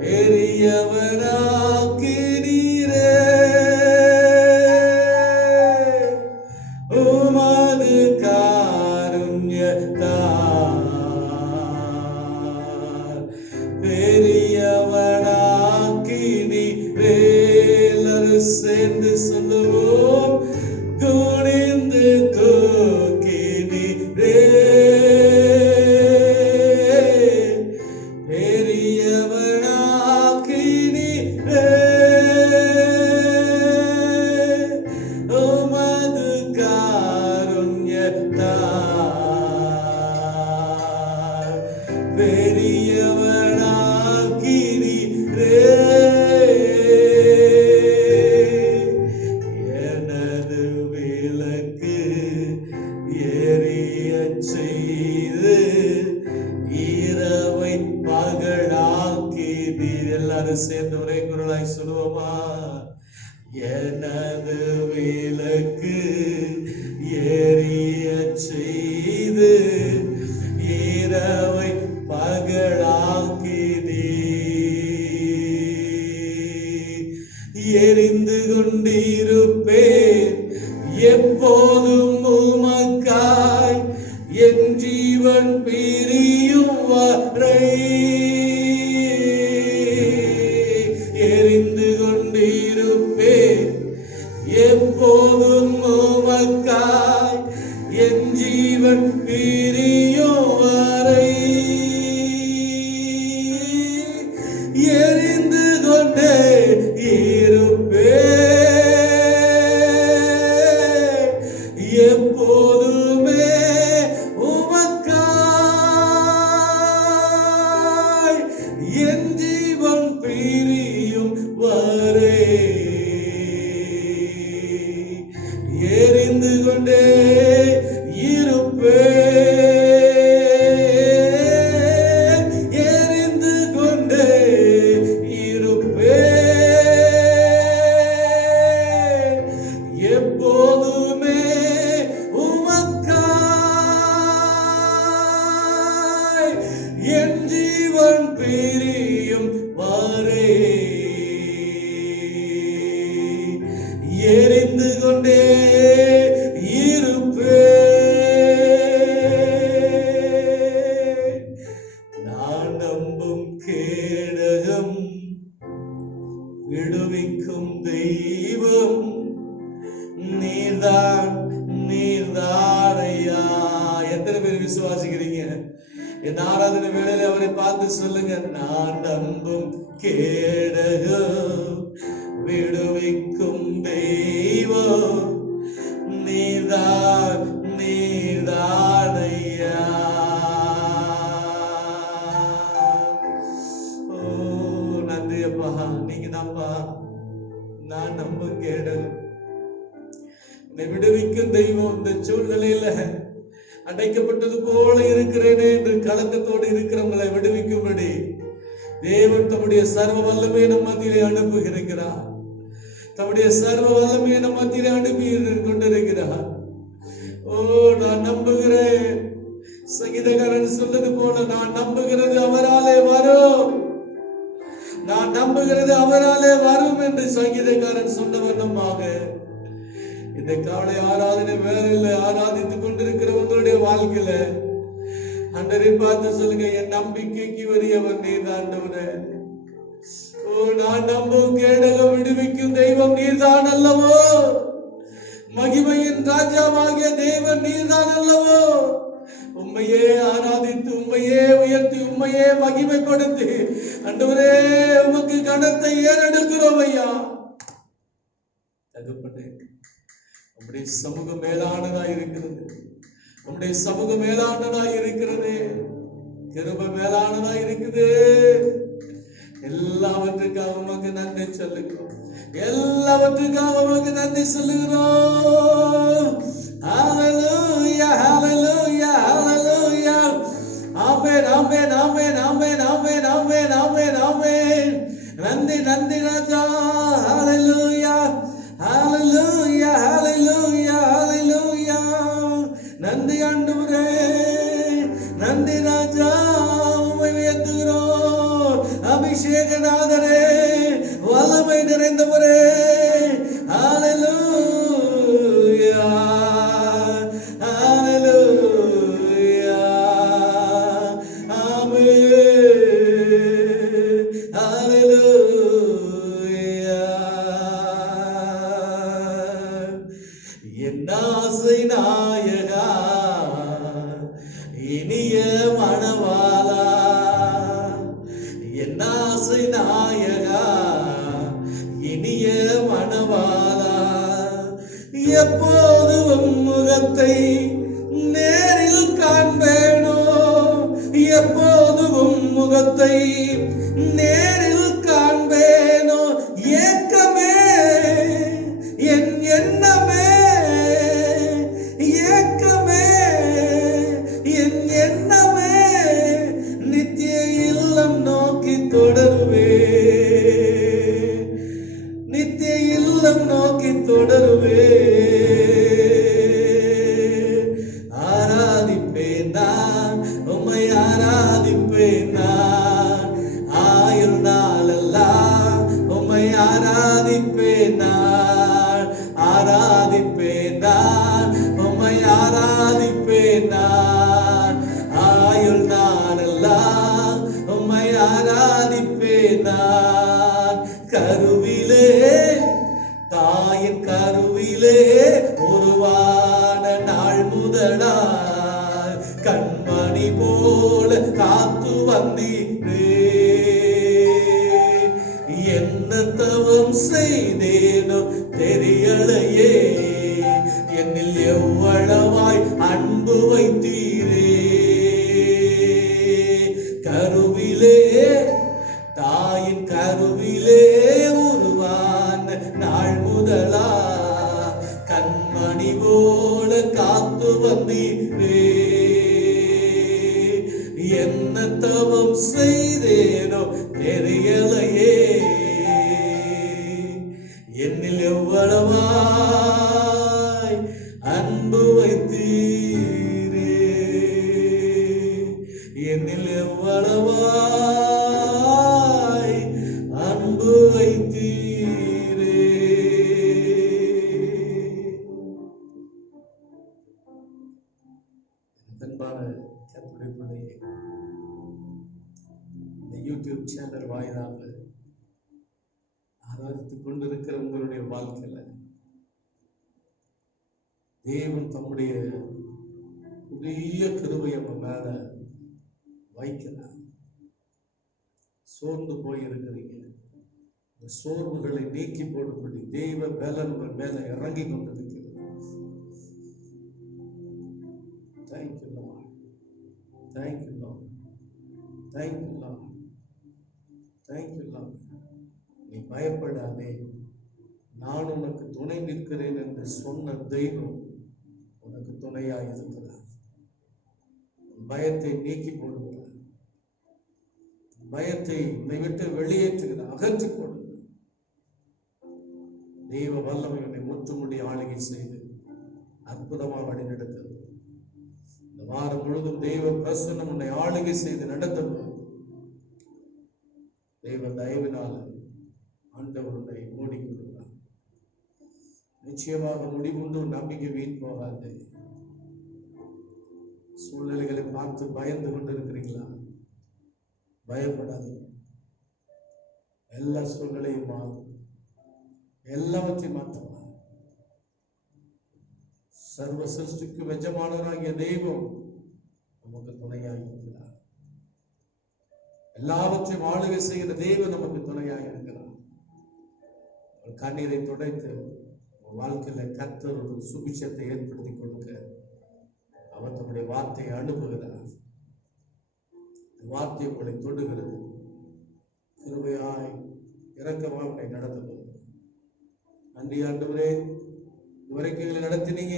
பெரியவனாக்கினீரே, உமது காருண்யத்தால் பெரியவனாக்கினீரே. எல்லாரும் சேர்ந்து சொல்லுவோம், குனிந்து தூக்கினீரே, பெரியவனாக்கினீரே, உமது காருண்யத்தால் பெரியவனாக்கினீரே. எனது விளக்கு எரியச் செய்து இரவை பகலாக்கினீர். எல்லாரும் சேர்ந்து ஒரே குரலாய் சொல்லுவோமா? எனது விளக்கு எரியச் செய்து இரவை பகலாக்கினீர். எரிந்து கொண்டிருப்பேன் எப்போதும் உமக்காய், என் ஜீவன் பிரியும் வரை. எரிந்து கொண்டிருப்பேன் எப்போதும் உமக்காய், என் ஜீவன் பிரியும் வரை. எரிந்து கொண்டே இருப்பேன் எப்போதுமே உமக்காய், என் ஜீவன் பிரியும் வரை. எரிந்து கொண்டே இருப்பேன், எரிந்து கொண்டே இருப்பேன் எப்போதுமே உமக்காய், என் ஜீவன் பிரியும் வரை. எரிந்து கொண்டே இருப்பேன். நான் நம்பும் கேடகம், விடுவிக்கும் தெய்வம் நீர்தான், நீர்தான் ஐயா. எத்தனை பேர் விசுவாசிக்கிறீங்க? என் ஆராதனை வேளையில அவரை பார்த்து சொல்லுங்க, நான் நம்பும் கேடகம், விடுவிக்கும் தெய்வம் நீர்தான், நீர்தான் ஐயா. இல்லையப்பா, நீங்க தான்ப்பா. நான் நம்பும் கேடல், என்னை விடுவிக்கும் தெய்வம். இந்த சூழ்நிலையில அடைக்கப்பட்டது போல இருக்கிறேனே என்று கலக்கத்தோடு இருக்கிறவங்களை விடுவிக்கும்படி தேவன் தம்முடைய சர்வ வல்லமையை நம் மத்தியிலே அனுப்புகிறார். தம்முடைய சர்வ வல்லமையை நம் மத்தியிலே அனுப்பி கொண்டிருக்கிறார். ஓ, நான் நம்புகிறேன். சங்கீதக்காரன் சொல்றது போல, நான் நம்புகிறது அவராலே வரும், நான் நம்புகிறது அவராலே வரும் என்று சங்கீதக்காரன் சொன்ன வண்ணமாக இந்த காலை ஆராதனை வேலையில ஆராதித்துக் கொண்டிருக்கிற உங்களுடைய வாழ்க்கையில ஆண்டவரை பார்த்து சொல்லுங்க, என் நம்பிக்கைக்கு வரியவர் நீர் ஆண்டவரே. ஓ, நான் நம்பும் கேடக விடுவிக்கும் தெய்வம் நீர்தான் அல்லவோ, மகிமையின் ராஜாவாகிய தேவன் நீர்தான் அல்லவோ. உம்மையே ஆராதித்து, உம்மையே உயர்த்தி, உம்மையே மகிமைப்படுத்தி ஆண்டவரே உமக்கு கனத்தை ஏறெடுக்கிறோம் ஐயா. தகப்பனே, உம்முடைய சமூகம் மேலானதா இருக்கிறது, உம்முடைய சமூகம் மேலானதா இருக்கிறது, கிருபை மேலானதா இருக்குது. எல்லாவற்றுக்காக உமக்கு நன்றி சொல்லுகிறோம், எல்லாவற்றுக்காக உமக்கு நன்றி சொல்லுகிறோம். ஹல்லேலூயா, ஹல்லேலூயா, ஹல்லேலூயா. ஆமென், ஆமென், ஆமென், ஆமென், ஆமென், ஆமென், ஆமென், ஆமென். நன்றி, நன்றி ராஜா. ஹல்லேலூயா, ஹல்லேலூயா, ஹல்லேலூயா, ஹல்லேலூயா. நன்றி ஆண்டவரே, நன்றி ராஜா. உம்மை உயர்த்துகிறோம். அபிஷேகநாதரே, வல்லமை நிறைந்தவரே. ஹல்லேலூயா, ஹல்லேலூயா. ஆமென், ஹல்லேலூயா. என் ஆசை நாயகா, இனிய மணவாளா, என் ஆசை நாயகா, இனிய மணவாளா. எப்போது உம் முகத்தை நேரில் காண்பேனோ, எப்போது உம் முகத்தை நேரில் காண்பேனோ. ஏக்கமே என் எண்ணமே, ஏக்கமே என் எண்ணமே. நித்திய இல்லம் நோக்கி தொடருவே, நித்திய இல்லம் நோக்கி தொடருவே. ஆராதிப்பேன் நான், உம்மை ஆராதிப்பேன் நான். ஆயுள் நாளெல்லாம் உம்மை ஆராதிப்பேன் நான், ஆராதிப்பேன் நான், உம்மை ஆராதிப்பேன் நான். ஆயுள் நாளெல்லாம் உம்மை ஆராதிப்பேன் நான். கருவிலே, தாயின் கருவிலே உருவான நாள் முதலாய் கண்மணி போல காத்து வந்தீரே. என்ன தவம் செய்தேனோ தெரியலையே, என்னில் எவ்வளவாய் அன்பு வைத்தீரே. கருவிலே, தாயின் கருவிலே உருவான நாள் முதலா கண்மணி போல காத்து வந்தீரே. என்ன தவம் செய்தேனோ தெரியலையே, என்னில் எவ்வளவாய் அன்பு வைத்தீரே. என்னில் எவ்வளவாய் அன்பு வைத்தீரே. அன்பான கர்த்தருடைய பிள்ளையே, இந்த யூடியூப் சேனல் வாயிலாக ஆராதித்துக் கொண்டிருக்கிற உங்களுடைய வாழ்க்கையில தேவன் தம்முடைய புதிய கிருபையை நம்ம மேல வைக்கிறார். சோர்ந்து போயிருக்கிறீங்க, இந்த சோர்வுகளை நீக்கி போடும்படி தெய்வ பலன் உங்கள் மேல இறங்கி கொண்டிருக்கிறது. Thank you, Lord. Thank you, Lord. Thank you, Lord. Thank you, Lord. நீ பயப்படாதே, நான் உனக்கு துணை நிற்கிறேன் என்று சொன்ன தெய்வம் உனக்கு துணையாய் இருக்கிறார். பயத்தை நீக்கி போடுகிறார். பயத்தை உன்னை விட்டு வெளியேற்றுகிறார், அகற்றிக் கொடுக்கிறார். தெய்வ வல்லமை உன்னை முற்றுமுடி ஆளுகை செய்து அற்புதமாக வழிநடத்துகிறது. இந்த வாரம் முழுதும் தெய்வ பிரசன்னம் உன்னை ஆளுகை செய்து நடத்துவது. தெய்வ தயவினால் ஆண்டவர் உன்னை மூடிக்கொள்கிறார். நிச்சயமாக முடிவுண்டு நம்பிக்கை வீண் போகாது. சூழ்நிலைகளை பார்த்து பயந்து கொண்டிருக்கிறீங்களா? பயப்படாது. எல்லா சூழ்நிலையும் மாறும், எல்லாவற்றையும் மாற்றுவார். சர்வ சிருஷ்டிக்கும் எஜமானவராகிய தெய்வம் நமக்கு துணையாக இருக்கிறார். எல்லாவற்றையும் ஆளுகை செய்கிற தெய்வம் நமக்கு துணையாக இருக்கிறார். கண்ணீரை துடைத்து வாழ்க்கையில கர்த்தர் ஒரு சுபிட்சத்தை ஏற்படுத்தி கொடுக்க அவர் தம்முடைய வார்த்தையை அனுப்புகிறார். வார்த்தை உங்களை தொடுகிறது. கிருபையாய் இரக்கமாக உங்களை நடத்துகிறது. நன்றி ஆண்டவரே, இதுவரைக்கும் எங்களை நடத்தினீங்க.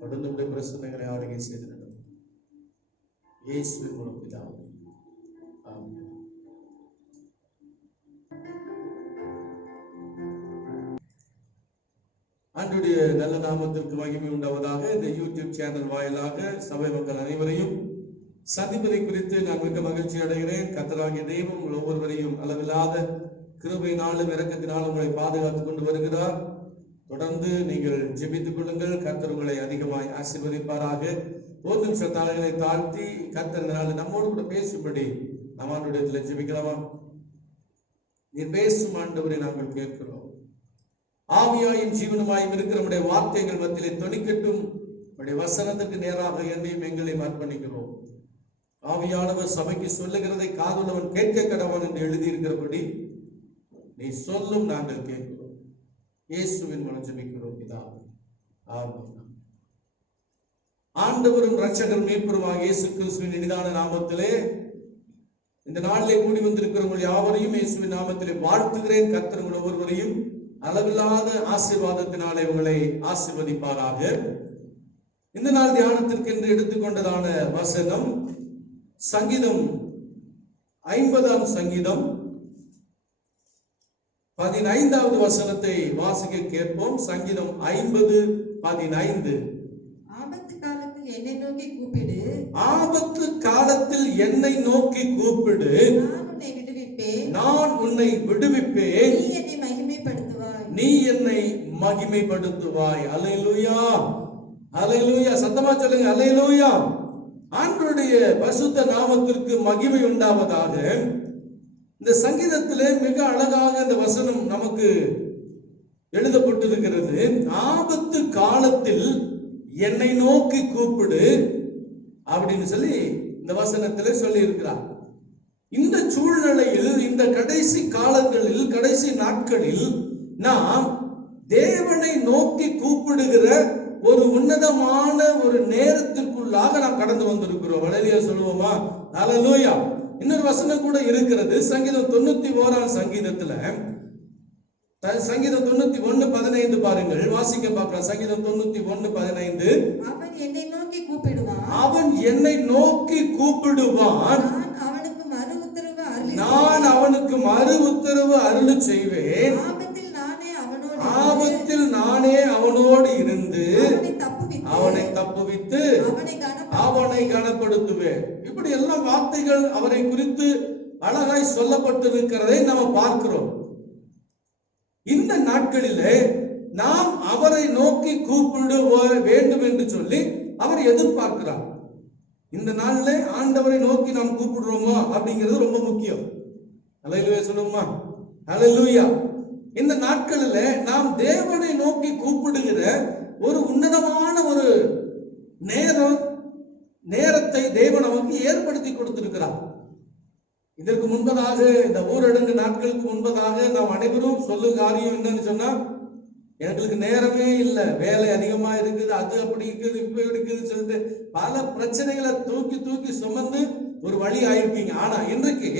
தொடர்ந்து உடைய பிரச்சனைகளை ஆளுகை செய்து நடத்தும். இயேசுவின் மூலம் பிதாவே, ஆமென். ஆண்டவருடைய நல்ல நாமத்திற்கு மகிமை உண்டாவதாக. இந்த யூடியூப் சேனல் வாயிலாக சபை மக்கள் அனைவரையும் சந்திப்பதை குறித்து நான் மிக மகிழ்ச்சி அடைகிறேன். கர்த்தராகிய தெய்வம் உங்கள் ஒவ்வொருவரையும் அளவில்லாத கிருபையினாலும் இரக்கத்தினாலும் உங்களை பாதுகாத்துக் கொண்டு வருகிறார். தொடர்ந்து நீங்கள் ஜெபித்துக் கொள்ளுங்கள். கர்த்தர் உங்களை அதிகமாய் ஆசீர்வதிப்பாராக. ஒரு நிமிஷம் தலைகளை தாழ்த்தி கர்த்தர் நம்மோடு கூட பேசும்படி நம்ம ஆண்டவரிடத்துல ஜெபிக்கலாமா? நீர் பேசும் ஆண்டவரை நாங்கள் கேட்கிறோம். ஆவியாயும் ஜீவனுமாயும் இருக்கிற நம்முடைய வார்த்தைகள் மத்தியிலே தொனிக்கட்டும். நம்முடைய வசனத்துக்கு நேராக என்னையும் எங்களையும் அர்ப்பணிக்கிறோம். ஆவியானவர் சபைக்கு சொல்லுகிறதை காதுள்ளவன் கேட்க கடவன் என்று எழுதியிருக்கிறபடி நீ சொல்லும் நாங்கள் கேட்கிறோம். இயேசுவின் மூலம் ஜெபிக்கிறோம் பிதாவே, ஆமென். ஆண்டவரும் இரட்சகரும் மீட்பருமாகிய இயேசு கிறிஸ்துவின் இனிதான நாமத்திலே இந்த நாளிலே கூடி வந்திருக்கிறவர்கள் யாவரையும் இயேசுவின் நாமத்திலே வாழ்த்துகிறேன். கர்த்தர் உங்கள் ஒவ்வொருவரையும் அளவில்லாத ஆசீர்வாதத்தினாலே உங்களை ஆசீர்வதிப்பாராக. இந்த நாள் தியானத்திற்கு என்று எடுத்துக்கொண்டதான வசனம் சங்கீதம் 50ஆம் சங்கீதம் 15வது வசனத்தை வாசிக்க கேட்போம். சங்கீதம் 50:15. ஆபத்து காலத்தில் என்னை நோக்கி கூப்பிடு, ஆபத்து காலத்தில் என்னை நோக்கி கூப்பிடு, நான் உன்னை விடுவிப்பேன், நான் உன்னை விடுவிப்பேன், நீ என்னை மகிமைப்படுத்துவாய், நீ என்னை மகிமைப்படுத்துவாய். அல்லேலூயா, அல்லேலூயா. சத்தமா சொல்லுங்க, அல்லேலூயா. ஆண்டவருடைய பரிசுத்த நாமத்திற்கு மகிமை உண்டாவதாக. இந்த சங்கீதத்திலே மிக அழகாக இந்த வசனம் நமக்கு எழுதப்பட்டிருக்கிறது. ஆபத்து காலத்தில் என்னை நோக்கி கூப்பிடு அப்படின்னு சொல்லி இந்த வசனத்திலே சொல்லி இருக்கிறார். இந்த சூழ்நிலையில், இந்த கடைசி காலங்களில், கடைசி நாட்களில் நாம் தேவனை நோக்கி கூப்பிடுகிற ஒரு உன்னதமான ஒரு நேரத்திற்குள்ளாக நாம் கடந்து வந்திருக்கிறோம். அல்லேலூயா சொல்லுவோமா? அல்லேலூயா. இன்னொரு வசனம் கூட இருக்கிறது. சங்கீதம் 91ஆம் சங்கீதத்துல சங்கீதம் 91:15 பாருங்கள், வாசிக்க பார்க்கலாம். சங்கீதம் 91:15. அவன் என்னை நோக்கி கூப்பிடுவான், அவன் என்னை நோக்கி கூப்பிடுவான், நான் அவனுக்கு மறு உத்தரவு அருளி செய்வேன், ஆபத்தில் நானே அவனோடு இருந்து அவனை தப்புவித்து அவனை கனப்படுத்துவேன். இப்படி எல்லாம் வார்த்தைகள் அவரை குறித்து அழகாய் சொல்லப்பட்டிருக்கிறதை நாம் பார்க்கிறோம். இந்த நாட்களிலே நாம் அவரை நோக்கி கூப்பிட வேண்டும் என்று சொல்லி அவர் எதிர்பார்க்கிறார். இந்த நாள்ல ஆண்டவரை நோக்கி நாம் கூப்பிடுறோமா அப்படிங்கிறது ரொம்ப முக்கியம். அல்லேலூயா சொல்லுமா? அல்லேலூயா. இந்த நாட்களில நாம் தேவனை நோக்கி கூப்பிடுகிற ஒரு உன்னதமான ஒரு நேரத்தை தேவன் நமக்கு ஏற்படுத்தி கொடுத்திருக்கிறார். இதற்கு முன்பதாக, இந்த ஊரடங்கு நாட்களுக்கு முன்பதாக நாம் அனைவரும் சொல்லும் காரியம் என்னன்னு சொன்னா, எங்களுக்கு நேரமே இல்லை, வேலை அதிகமா இருக்குது, அது அப்படி இருக்குது, இப்ப இருக்குதுன்னு சொல்லிட்டு பல பிரச்சனைகளை தூக்கி சுமந்து ஒரு வழி ஆயிருக்கீங்க. ஆனா இன்றைக்கு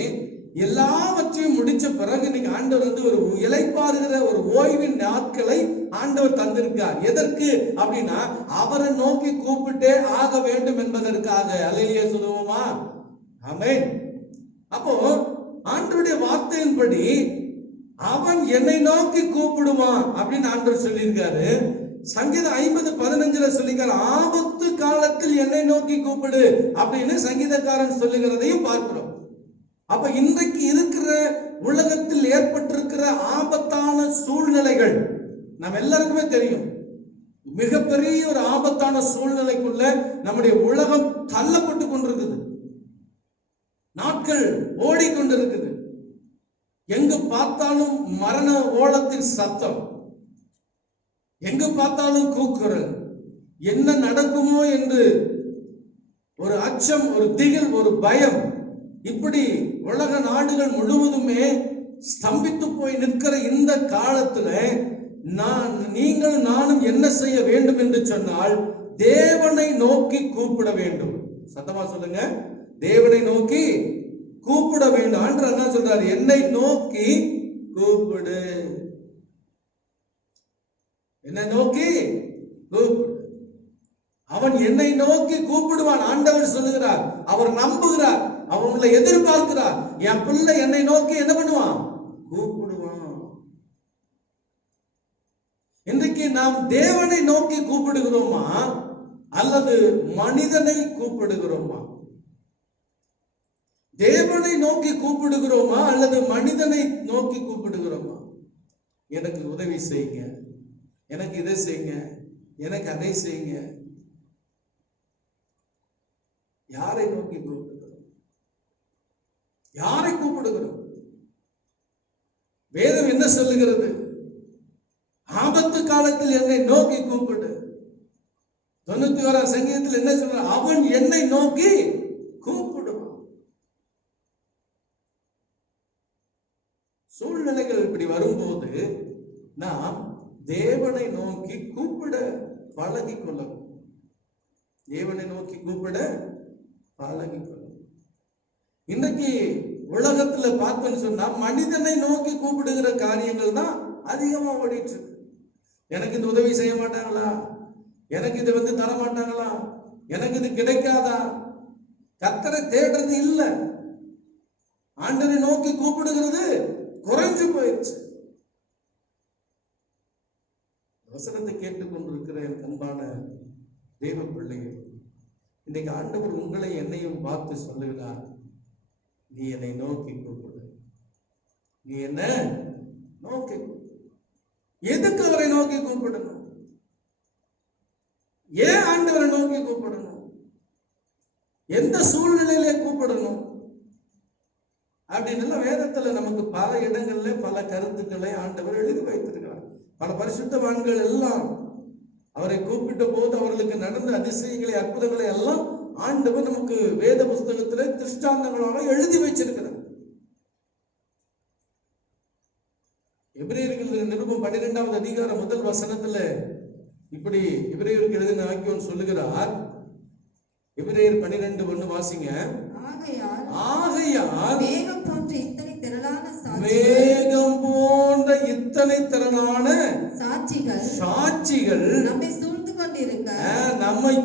எல்லாவற்றையும் முடிச்ச பிறகு நீங்க ஆண்டவர் வந்து ஒரு இளைப்பாறுகிற ஒரு ஓய்வின் நாட்களை ஆண்டவர் தந்திருக்கார். எதற்கு அப்படின்னா அவரை நோக்கி கூப்பிட்டே ஆக வேண்டும் என்பதற்காக. அல்லேலூயா சொல்லுவோமா? ஆமென். அப்போ ஆண்டவருடைய வார்த்தையின்படி அவன் என்னை நோக்கி கூப்பிடுவான் அப்படின்னு ஆண்டவர் சொல்லியிருக்காரு. சங்கீதம் 50:15 சொல்லிருக்காரு, ஆபத்து காலத்தில் என்னை நோக்கி கூப்பிடு அப்படின்னு சங்கீதக்காரன் சொல்லுகிறதையும் பார்க்கிறோம். அப்ப இன்றைக்கு இருக்கிற உலகத்தில் ஏற்பட்டிருக்கிற ஆபத்தான சூழ்நிலைகள் நம்ம எல்லாருக்குமே தெரியும். மிகப்பெரிய ஒரு ஆபத்தான சூழ்நிலைக்குள்ள நம்முடைய உலகம் தள்ளப்பட்டு கொண்டிருக்குது. நாட்கள் ஓடிக்கொண்டிருக்குது. எங்கு பார்த்தாலும் மரண ஓலத்தின் சத்தம், எங்கு பார்த்தாலும் கூக்குரல், என்ன நடக்குமோ என்று ஒரு அச்சம், ஒரு திகில், ஒரு பயம், இப்படி உலக நாடுகள் முழுவதுமே ஸ்தம்பித்து போய் நிற்கிற இந்த காலத்துல நீங்கள் நானும் என்ன செய்ய வேண்டும் என்று சொன்னால் தேவனை நோக்கி கூப்பிட வேண்டும். சத்தமா சொல்லுங்க, தேவனை நோக்கி கூப்பிட வேண்டும். ஆண்டவர் என்ன சொல்றாரு? என்னை நோக்கி கூப்பிடு, என்னை நோக்கி கூப்பிடு. அவன் என்னை நோக்கி கூப்பிடுவான். ஆண்டவர் சொல்லுகிறார், அவர் நம்புகிறார், அவங்களை எதிர்பார்க்கிறார். என் பிள்ளை என்னை நோக்கி என்ன பண்ணுவான்? கூப்பிடுவான். இன்றைக்கு நாம் தேவனை நோக்கி கூப்பிடுகிறோமா அல்லது மனிதனை கூப்பிடுகிறோமா? தேவனை நோக்கி கூப்பிடுகிறோமா அல்லது மனிதனை நோக்கி கூப்பிடுகிறோமா? எனக்கு உதவி செய்யுங்க, எனக்கு இதை செய்யுங்க, எனக்கு அதை செய்யுங்க. யாரை நோக்கி கூப்பிடுகிறோம்? யாரை கூப்பிடுகிறோம்? வேதம் என்ன சொல்லுகிறது? ஆபத்து காலத்தில் என்னை நோக்கி கூப்பிடு. 91 சங்கீதத்தில் என்ன சொல்ற? அவன் என்னை நோக்கி கூப்பிடுவான். சூழ்நிலைகள் இப்படி வரும்போது நாம் தேவனை நோக்கி கூப்பிட பழகி கொள்ளவும். தேவனை நோக்கி கூப்பிட பழகி கொள்ளவும். இன்றைக்கு உலகத்துல பார்த்தோன்னு சொன்னா மனிதனை நோக்கி கூப்பிடுகிற காரியங்கள் தான் அதிகமா ஓடிட்டு இருக்கு. எனக்கு இந்த உதவி செய்ய மாட்டாங்களா? எனக்கு இது வந்து தர மாட்டாங்களா? எனக்கு இது கிடைக்காதா? கர்த்தரை தேடுறது இல்ல, ஆண்டவரை நோக்கி கூப்பிடுகிறது குறைஞ்சு போயிடுச்சு. வசனத்தை கேட்டுக்கொண்டிருக்கிற என் அன்பான தேவ பிள்ளைகள், இன்னைக்கு ஆண்டவர் உங்களை என்னையும் பார்த்து சொல்லுகிறார், நீ என்னை நோக்கி கூப்பிடு, நீ என்ன நோக்கி. எதுக்கு அவரை நோக்கி கூப்பிடணும்? ஏன் ஆண்டவரை நோக்கி கூப்பிடணும்? எந்த சூழ்நிலையில கூப்பிடணும் அப்படின்னு வேதத்துல நமக்கு பல இடங்கள்ல பல கருத்துக்களை ஆண்டவர் எழுதி வைத்திருக்கிறார். பல பரிசுத்தவான்கள் எல்லாம் அவரை கூப்பிட்ட போது அவர்களுக்கு நடந்த அதிசயங்களை, அற்புதங்களை எல்லாம் ஆண்டவர் நமக்கு வேத புஸ்தகத்துல திருஷ்டாந்தங்களாக எழுதி வச்சிருக்கிறார். எபிரேயர்கள் நிருபம் 12வது அதிகாரம் 1 வசனத்துல இப்படி எபிரேயருக்கு எழுதின ஆக்கியோன் சொல்லுகிறார். எபிரேயர் 12:1 வாசிங்க. ஆகையால் வேகம் போன்ற இத்தனை திரளான சாட்சிகள் நம்மை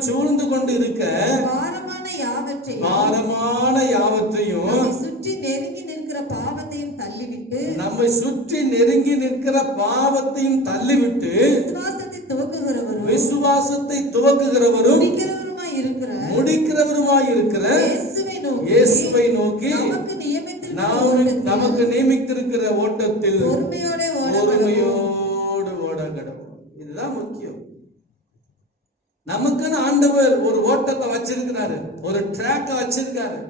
சூழ்ந்து கொண்டிருக்க பாரமான யாவற்றையும் சுற்றி நெருங்கி நிற்கிற பாவத்தையும் தள்ளிவிட்டு விசுவாசத்தை துவக்குகிறவரும் முடிக்கிறவருமாய் இருக்கிற இயேசுவை நோக்கி நமக்கு நியமித்திருக்கிற ஓட்டத்தில் பொறுமையோடு ஓட கடவுள். இதுதான் முக்கியம். நமக்குன்னு ஆண்டவர் ஒரு ஓட்டத்தை வச்சிருக்கிறாரு, ஒரு ட்ராக்க வச்சிருக்காரு.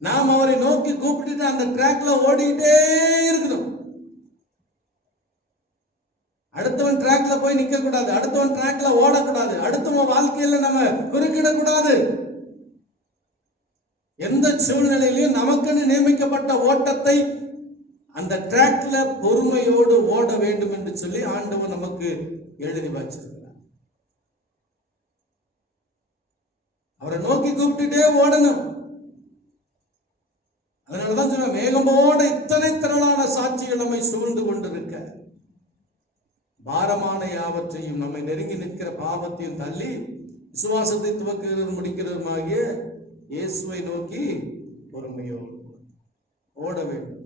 நாம் அவரை நோக்கி கூப்பிட்டு அந்த ட்ராக்ல ஓடிக்கிட்டே இருக்கணும். அடுத்தவன் ட்ராக்ல போய் நிக்க கூடாது, அடுத்தவன் ட்ராக்ல ஓடக்கூடாது, அடுத்தவன் வாழ்க்கையில நம்ம குறுக்கிடக்கூடாது. எந்த சூழ்நிலையிலும் நமக்குன்னு நியமிக்கப்பட்ட ஓட்டத்தை அந்த ட்ராக்ல பொறுமையோடு ஓட வேண்டும் என்று சொல்லி ஆண்டவர் நமக்கு எழுதி வச்சிருக்கிறார். அவரை நோக்கி கூப்பிட்டுட்டே ஓடணும். அதனாலதான் சொன்ன, மேகமோட இத்தனை திரளான சாட்சிகள் நம்மை சூழ்ந்து கொண்டிருக்க, பாரமான யாவற்றையும் நம்மை நெருங்கி நிற்கிற பாவத்தையும் தள்ளி விசுவாசத்தை துவக்குகிறதும் முடிக்கிறதுமாகிய இயேசுவை நோக்கி பொறுமையோடு ஓட வேண்டும்.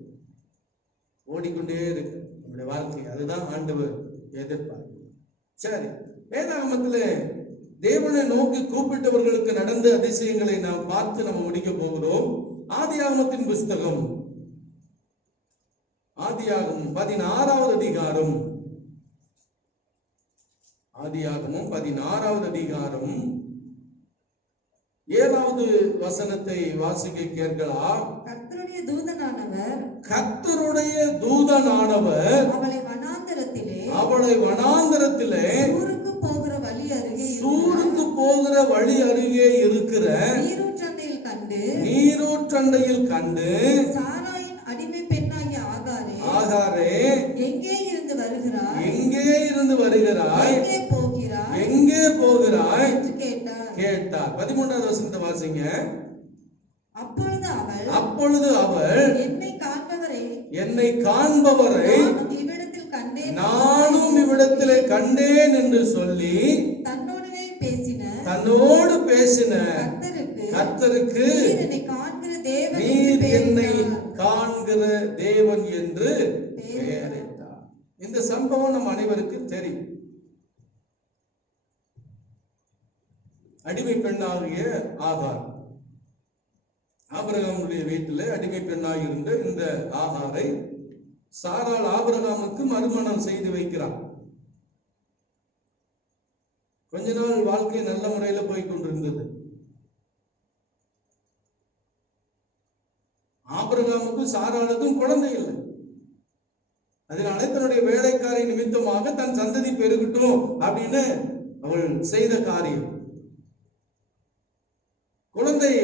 ஓடிக்கொண்டே இருக்கு நம்முடைய வாழ்க்கை. அதுதான் ஆண்டவர் எதிர்பார்ப்பு. சரி, வேதாகமத்திலே தேவனை நோக்கி கூப்பிட்டவர்களுக்கு நடந்த அதிசயங்களை நாம் பார்த்து நம்ம முடிக்க போகிறோம். ஆதியாகமத்தின் புஸ்தகம், ஆதியாகமம் 16வது அதிகாரம், ஆதியாகமம் 16வது அதிகாரம் 7வது வசனத்தை வாசிக்க கேட்கலாம். கர்த்தருடைய தூதனானவர், கர்த்தருடைய தூதனானவர் அவளை வனாந்தரத்திலே சூருக்கு போகிற வழி அருகே இருக்கிற நீரூற்றண்டையில் கண்டு சாராயின் அடிமை பெண்ணாகிய ஆகாரே, எங்கே இருந்து வருகிறாய், எங்கே போகிறாய் என்று கேட்டார். 13வது வசனத்தை வாசிங்க. அப்பொழுது அவள் என்னை காண்பவரை நானும் இவ்விடத்திலே கண்டேன் என்று சொல்லி தன்னோடு பேசின கர்த்தருக்கு நீர் என்னை காண்கிற தேவன் என்று பெயரிட்டார். இந்த சம்பவம் நம் அனைவருக்கும் தெரியும். அடிமை பெண்ணாகிய ஆகார், ஆபிரகாமுடைய வீட்டில் அடிமை பெண்ணாக இருந்த இந்த ஆகாரை சாராள் ஆபிரகாமுக்கு மறுமணம் செய்து வைக்கிறார். கொஞ்ச நாள் வாழ்க்கை நல்ல முறையில போய் கொண்டிருந்தது. ஆபிரகாமுக்கும் சாராளுக்கும் குழந்தை இல்லை. அதனால தன்னுடைய வேலைக்காரி நிமித்தமாக தன் சந்ததி பெருகட்டும் அப்படின்னு அவள் செய்த காரியம். குழந்தை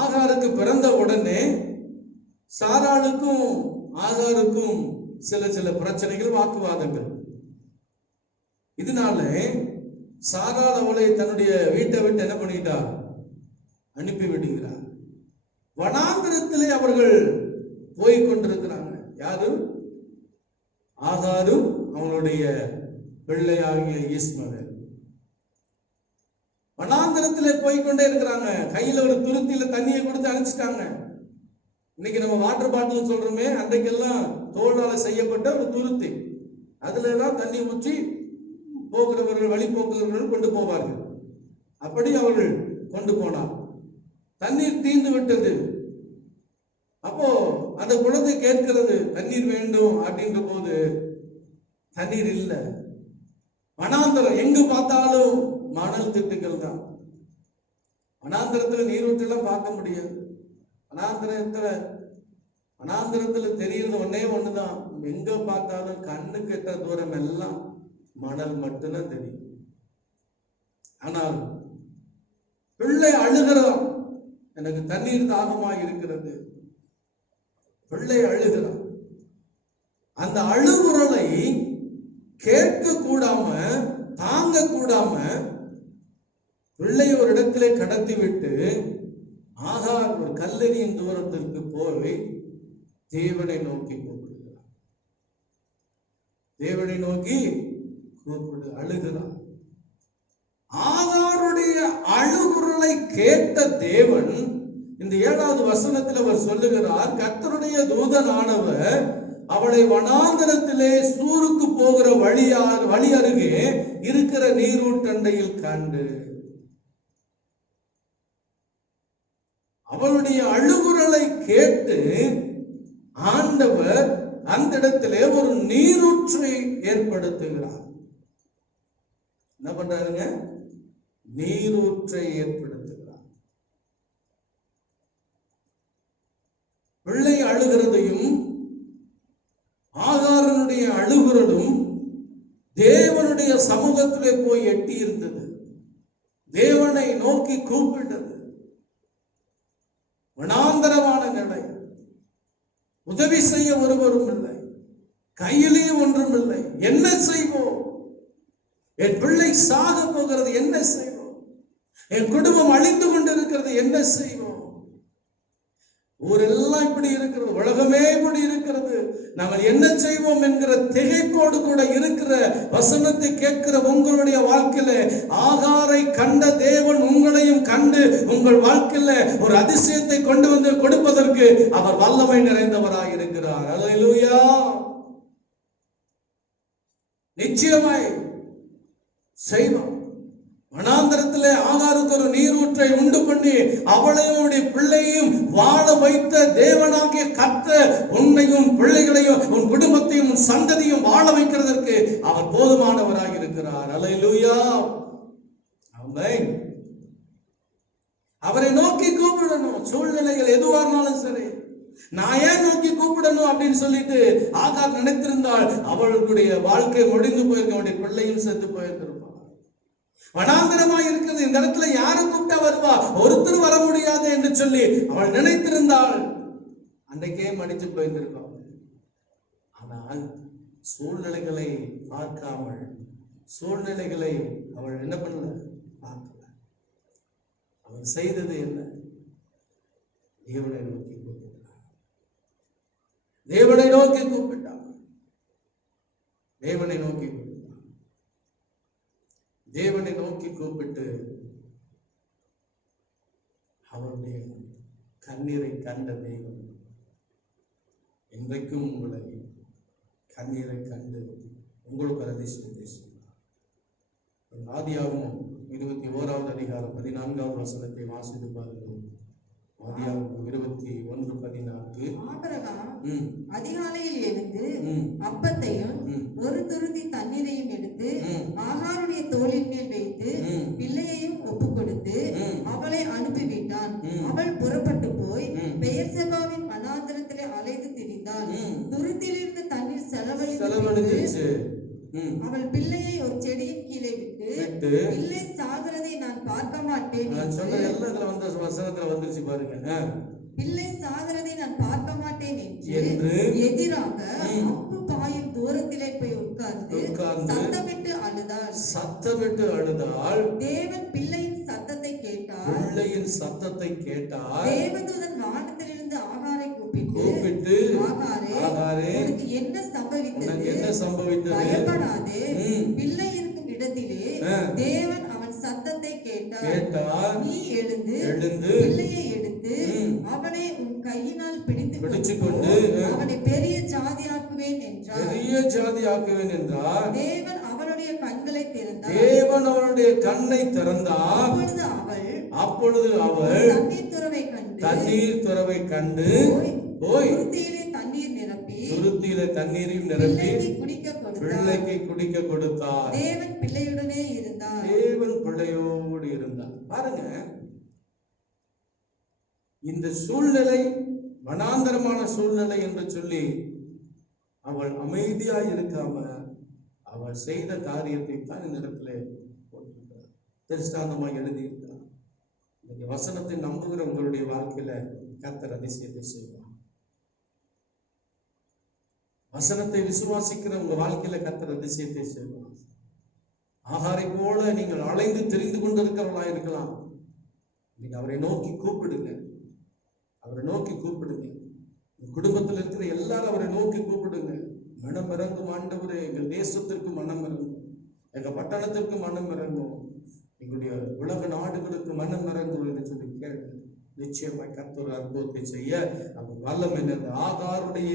ஆகாருக்கு பிறந்த உடனே சாராளுக்கும் ஆகாருக்கும் சில பிரச்சனைகள், வாக்குவாதங்கள். இதனால சாராள் அவளை தன்னுடைய வீட்டை விட்டு என்ன பண்ணிட்டார், அனுப்பி விடுகிறார். வனாந்திரத்திலே அவர்கள் போய் கொண்டிருக்கிறாங்க. யாரும், ஆகாரும் அவனுடைய பிள்ளையாகிய ஈஸ்மவேல் வனாந்திரத்திலே போய்கொண்டே இருக்கிறாங்க. கையில ஒரு துருத்தியில தண்ணியை கொடுத்து அனுப்பிச்சிட்டாங்க. இன்னைக்கு நம்ம வாட்டர் பாட்டில் சொல்றோமே, அன்றைக்கெல்லாம் தோளால செய்யப்பட்ட ஒரு துருத்தி, அதுல எல்லாம் தண்ணி ஊற்றி போகிறவர்கள், வழி போக்குகிறவர்கள் கொண்டு போவார்கள். அப்படி அவர்கள் கொண்டு போனார். தண்ணீர் தீர்ந்து விட்டது. அப்போ அந்த குழந்தை கேட்கிறது, தண்ணீர் வேண்டும் அப்படின்ற போது தண்ணீர் இல்லை. வனாந்தரம், எங்கு பார்த்தாலும் மணல் திட்டுகள் தான். வனாந்தரத்துல நீரூற்றெல்லாம் பார்க்க முடியாது. வனாந்தரத்துல தெரியுறது ஒன்னே ஒண்ணுதான், எங்க பார்த்தாலும் கண்ணு கெட்ட தூரம் எல்லாம் மணல் மட்டும்தான் தெரியும். ஆனால் பிள்ளை அழுகிறான், எனக்கு தண்ணீர் தாகமாக இருக்கிறது. பிள்ளை அழுகிறான். அந்த அழுகுரலை கேட்க கூடாம, தாங்க கூடாம பிள்ளை ஒரு இடத்திலே கடத்தி விட்டு ஆகார் ஒரு கல்லறியின் தூரத்திற்கு போய் தேவனை நோக்கி கூப்பிடுகிறார். தேவனை நோக்கி கூப்பிடு, அழுகிறார். ஆகாருடைய அழுகுரலை கேட்ட தேவன் இந்த 7வது வசனத்தில் அவர் சொல்லுகிறார், கர்த்தருடைய தூதனானவர் அவளை வனாந்தரத்திலே சூருக்கு போகிற வழி அருகே இருக்கிற நீரூற்றண்டையில் கண்டு. அவளுடைய அழுகுரலை கேட்டு ஆண்டவர் அந்த இடத்திலே ஒரு நீரூற்றை ஏற்படுத்துகிறார். என்ன பண்றாருங்க? நீரூற்றை ஏற்படுத்துகிறார். பிள்ளை அழுகிறதையும் ஆகாரனுடைய அழுகுரலும் தேவனுடைய சமூகத்திலே போய் எட்டி இருந்தது. தேவனை நோக்கி கூப்பிட்டது. வனாந்தரமான நிலை, உதவி செய்ய ஒருவரும் இல்லை, கையிலே ஒன்றும் இல்லை. என்ன செய்வோம்? என் பிள்ளை சாக போகிறது, என்ன செய்வோம்? என் குடும்பம் அழிந்து கொண்டிருக்கிறது, என்ன செய்வோம்? ஊரெல்லாம் இப்படி இருக்கிறது, உலகமே இப்படி இருக்கிறது, நாங்கள் என்ன செய்வோம் என்கிற திகைப்போடு கூட இருக்கிற வசனத்தை கேட்கிற உங்களுடைய வாழ்க்கையில ஆகாரை கண்ட தேவன் உங்களையும் கண்டு உங்கள் வாழ்க்கையில ஒரு அதிசயத்தை கொண்டு வந்து கொடுப்பதற்கு அவர் வல்லமை நிறைந்தவராய் இருக்கிறார். அல்லேலூயா. நிச்சயமாய் செய்வார். வனாந்தரத்திலே ஆகாருக்கு ஒரு நீரூற்றை உண்டு பண்ணி அவளையும் உடைய பிள்ளையும் வாழ வைத்த தேவனாகிய கர்த்தர் உன்னையும் பிள்ளைகளையும் உன் குடும்பத்தையும் உன் சந்ததியும் வாழ வைக்கிறதற்கு அவர் போதுமானவராக இருக்கிறார். அல்லேலூயா. ஆமென். அவரை நோக்கி கூப்பிடணும். சூழ்நிலைகள் எதுவா இருந்தாலும் சரி, நான் ஏன் நோக்கி கூப்பிடணும் அப்படின்னு சொல்லிட்டு ஆகார் நினைத்திருந்தால் அவளுடைய வாழ்க்கை முடிந்து போயிருக்க, அவருடைய பிள்ளையும் செத்து போயிருந்திருப்பார். வனாந்தரமா இருக்கிறது, இந்த இடத்துல யாரு கூப்பிட்டா வருவா, ஒருத்தர் வர முடியாது என்று சொல்லி அவள் நினைத்திருந்தால் அன்றைக்கே மடிச்சு போயிருந்திருப்பாள். ஆனால் சூழ்நிலைகளை பார்க்காமல், சூழ்நிலைகளை அவள் என்ன பண்ணல, பார்க்கல. அவள் செய்தது என்ன? தேவனை நோக்கி கூப்பிட்டாள். தேவனை நோக்கி கூப்பிட்டாள். தேவனை நோக்கி கூப்பிட்டாள். தேவனை நோக்கி கூப்பிட்டு அவருடைய கண்ணீரை கண்ட தேவன் இன்றைக்கும் உங்களை கண்ணீரை கண்டு உங்களுக்கு ஒரு அதிசயத்தை செய்வார். ஆதியாகமம் 21வது அதிகாரம் 14வது வசனத்தை வாசித்து பாருங்கள். ஆதியாகமம் 21:14. ஆபிரகாம் அதிகாலையில் எழுந்து அப்பத்தையும் ஒரு துருத்தி தண்ணீரையும் எடுத்து ஆகாருடைய தோளின் மேல் வைத்து பிள்ளையையும் ஒப்பு கொடுத்து அவளை அனுப்பிவிட்டான். அவள் புறப்பட்டு போய் பெயர்செபாவின் வனாந்தரத்திலே அலைந்து திரிந்தாள். துருத்தியிலிருந்து தண்ணீர் செலவழித்து அவள் பிள்ளையை ஒரு செடியின் கீழே விட்டு பிள்ளை சாகிறதை நான் பார்க்க மாட்டேன். பிள்ளை சாகிறதை நான் பார்க்க மாட்டேன் என்று எதிராக அம்பு பாயும் தூரத்திலே போய் உட்கார்ந்து சத்தமிட்டு அழுதாள். தேவன் பிள்ளையின் சத்தத்தை கேட்டார். தேவதூதன் வானத்திலிருந்து ஆகாரை கூப்பிட்டு ஆகாரே, உனக்கு என்ன சம்பவித்தது? பயப்படாதே, பிள்ளை இருக்கும் இடத்திலே தேவன் அவன் சத்தத்தை கேட்டார். நீ எழுந்து பிள்ளையை எடுத்து அவனை உன் கையினால் பிடித்துக்கொண்டு அவனை பெரிய ஜாதியாக்குவேன் என்றார். தேவன் அவனுடைய கண்ணை திறந்தார். அப்பொழுது அவள் தண்ணீர் துறவை கண்டு துருத்தியிலே தண்ணீரையும் நிரப்பி பிள்ளைக்கு குடிக்க கொடுத்தார். தேவன் பிள்ளையோடு இருந்தார். பாருங்க, இந்த சூழ்நிலை வனாந்தரமான சூழ்நிலை என்று சொல்லி அவள் அமைதியாய் இருக்காம அவள் செய்த காரியத்தை தான் இந்த இடத்துல போட்டிருக்கிறார், திருஷ்டாந்தமாக எழுதியிருக்கிறார். இந்த வசனத்தை நம்புகிற உங்களுடைய வாழ்க்கையில கர்த்தர் அதிசயத்தை செய்வார். வசனத்தை விசுவாசிக்கிற உங்க வாழ்க்கையில கர்த்தர் அதிசயத்தை செய்வார். ஆகாரை போல நீங்கள் அலைந்து தெரிந்து கொண்டிருக்கிறவர்களா இருக்கலாம். நீங்க அவரை நோக்கி கூப்பிடுங்க. அவரை நோக்கி கூப்பிடுங்க. குடும்பத்தில் இருக்கிற எல்லாரும் அவரை நோக்கி கூப்பிடுங்க. மனம் இறங்கும் ஆண்டவரே, எங்கள் தேசத்திற்கு மனம் இறங்கும், எங்க பட்டணத்திற்கு மனம் இறங்கும், எங்களுடைய உலக நாடுகளுக்கு மனம் இறங்கும் என்று சொல்லி கேட்டு நிச்சயமாய் கர்த்தர் அற்புதத்தை செய்ய அவர் வல்லம். என்னது ஆகாருடைய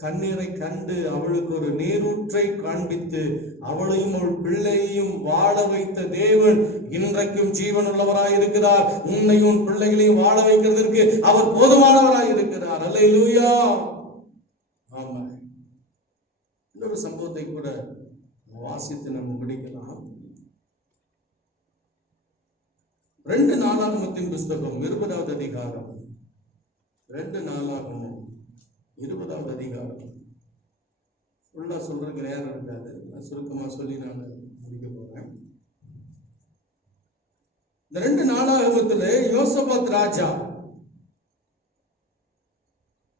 கண்ணீரை கண்டு அவளுக்கு ஒரு நீரூற்றை காண்பித்து அவளையும் அவள் பிள்ளையையும் வாழ வைத்த தேவன் இன்றைக்கும் ஜீவன் உள்ளவராய் இருக்கிறார். உன்னையும் பிள்ளைகளையும் வாழ வைக்கிறதற்கு அவர் போதுமானவராய் இருக்கிறார். அல்லேலூயா. ஆமா, இன்னொரு சம்பவத்தை கூட வாசித்து நம்ம முடிக்கலாம். 2 நாளாகமத்தின் புஸ்தகம் 20வது அதிகாரம். 2 நாளாகமம் 20வது அதிகாரம். ஃபுல்லா சொல்றதுக்கு நேரம் இருக்காது, நான் சுருக்கமா சொல்லி நான் முடிக்க போறேன். இந்த 2 நாளாகமத்திலே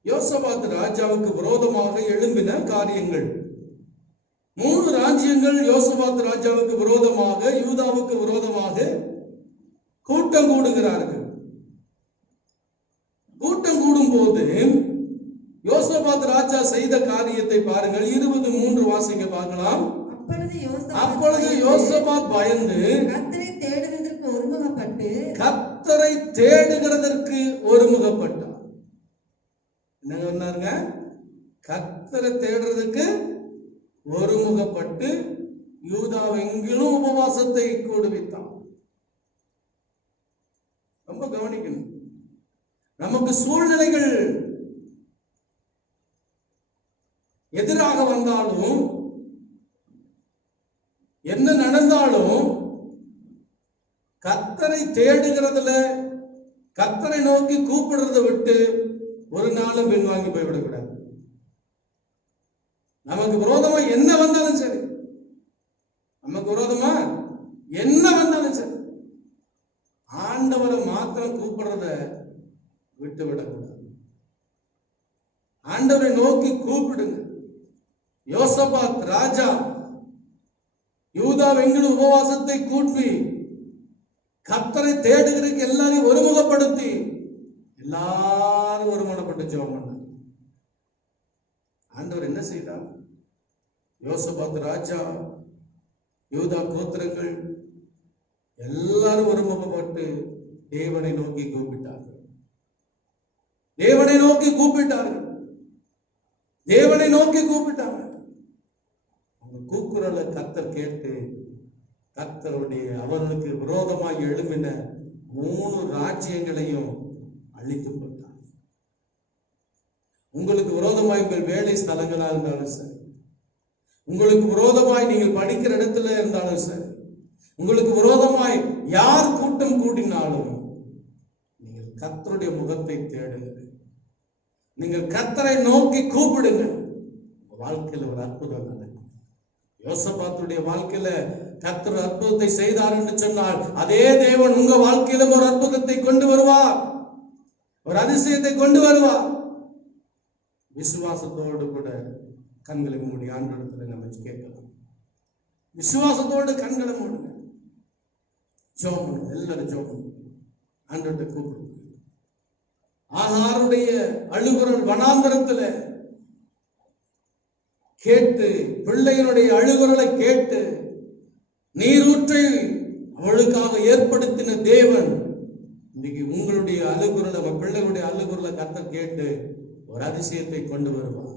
யோசபாத் ராஜாவுக்கு விரோதமாக எழும்பின காரியங்கள். 3 ராஜ்யங்கள் யோசபாத் ராஜாவுக்கு விரோதமாக, யூதாவுக்கு விரோதமாக கூட்டம் கூடுகிறார்கள். கூட்டம் கூடும் போது யோசபாத் ராஜா செய்த காரியத்தை பாருங்கள். 23 வாசிங்க பார்க்கலாம். அப்பொழுது யோசபாத் பயந்து கர்த்தரை தேடுவதற்கு ஒருமுகப்பட்டு கர்த்தரை தேடுகிறதற்கு ஒருமுகப்பட்டார். என்ன சொன்னாருங்க? கர்த்தரை தேடுறதுக்கு ஒருமுகப்பட்டு யூதாவெங்கிலும் உபவாசத்தை கூடுவித்தான். ரொம்ப கவனிக்கணும். நமக்கு சூழ்நிலைகள் எதிராக வந்தாலும் என்ன நடந்தாலும் கர்த்தரை தேடுகிறதுல, கர்த்தரை நோக்கி கூப்பிடுறதை விட்டு ஒரு நாளும் பின்வாங்கி போய்விடக்கூடாது. நமக்கு விரோதமா என்ன வந்தாலும் சரி, நமக்கு விரோதமா என்ன வந்தாலும் சரி, ஆண்டவரை மாத்திரம் கூப்பிடுறத விட்டு விடக்கூடாது. ஆண்டவரை நோக்கி கூப்பிடுங்க. யோசபாத் ராஜா யூதாவெங்கிலும் உபவாசத்தை கூட்டி கர்த்தரை தேடுகிறதுக்கு எல்லாரையும் ஒருமுகப்படுத்தி எல்லாரும் ஒருமுகப்பட்டு ஜெபம் பண்ணார். ஆண்டவர் என்ன செய்தார்? யோசபாத் ராஜா, யூதா கோத்திரங்கள் எல்லாரும் ஒருமுகப்பட்டு தேவனை நோக்கி கூப்பிட்டார்கள். தேவனை நோக்கி கூப்பிட்டார்கள். தேவனை நோக்கி கூப்பிட்டார்கள். அவங்க கூக்குரலை கர்த்தர் கேட்டு கர்த்தருடைய அவர்களுக்கு விரோதமாக எழும்பின 3 ராஜ்யங்களையும் அழித்து போட்டார். உங்களுக்கு விரோதமாய் உங்கள் வேலை ஸ்தலங்களா இருந்தாலும் சரி, உங்களுக்கு விரோதமாய் நீங்கள் படிக்கிற இடத்துல இருந்தாலும் சரி, உங்களுக்கு விரோதமாய் யார் கூட்டம் கூட்டினாலும் நீங்கள் கர்த்தருடைய முகத்தை தேடுங்க. நீங்கள் கர்த்தரை நோக்கி கூப்பிடுங்க. வாழ்க்கையில ஒரு அற்புதம் நடக்கும். யோசபாத்துடைய வாழ்க்கையில கர்த்தர் அற்புதத்தை செய்தார் என்று சொன்னால், அதே தேவன் உங்க வாழ்க்கையிலும் ஒரு அற்புதத்தை கொண்டு வருவார், ஒரு அதிசயத்தை கொண்டு வருவார். விசுவாசத்தோடு கூட கண்களை மூடி ஆண்டவரிடத்துல நம்ம கேட்கலாம். விசுவாசத்தோடு கண்களை மூடுங்க. ஜெபம் பண்ணுங்க. எல்லாரும் ஜெபம் பண்ணுங்க. ஆண்டவரை கூப்பிடுங்க. ஆகாருடைய அழுகுரல் வனாந்தரத்துல கேட்டு, பிள்ளைகளுடைய அழுகுரலை கேட்டு நீரூற்றை அவளுக்காக ஏற்படுத்தின தேவன் இன்னைக்கு உங்களுடைய அழுகுரலை, உங்க பிள்ளைகளுடைய அழுகுரலை கர்த்தர் கேட்டு ஒரு அதிசயத்தை கொண்டு வருவார்.